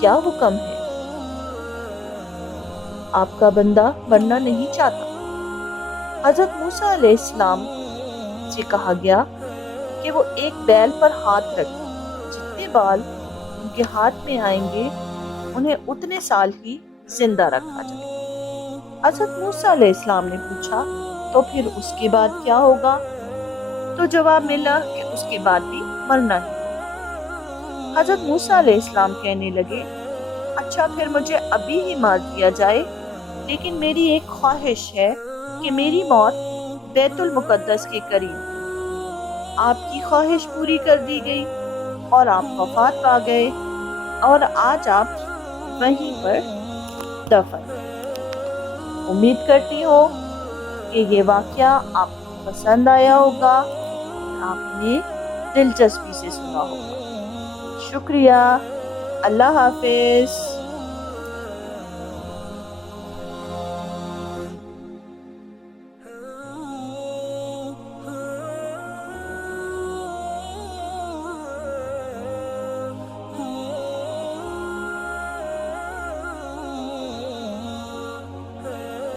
کیا حکم ہے؟ آپ کا بندہ مرنا نہیں چاہتا۔ حضرت موسیٰ علیہ السلام سے کہا گیا کہ وہ ایک بیل پر ہاتھ رکھیں، جتنے بال ان کے ہاتھ میں آئیں گے انہیں اتنے سال ہی زندہ رکھا جائے۔ حضرت موسیٰ علیہ السلام نے پوچھا، تو پھر اس کے بعد کیا ہوگا؟ تو جواب ملا کہ اس کے بعد بھی مرنا ہی ہوگا۔ حضرت موسیٰ علیہ السلام کہنے لگے، اچھا پھر مجھے ابھی ہی مار دیا جائے، لیکن میری ایک خواہش ہے کہ میری موت بیت المقدس کے قریب۔ آپ کی خواہش پوری کر دی گئی اور آپ وفات پا گئے اور آج آپ وہیں پر دفن۔ امید کرتی ہوں کہ یہ واقعہ آپ کو پسند آیا ہوگا، آپ نے دلچسپی سے سنا ہوگا۔ شکریہ، اللہ حافظ۔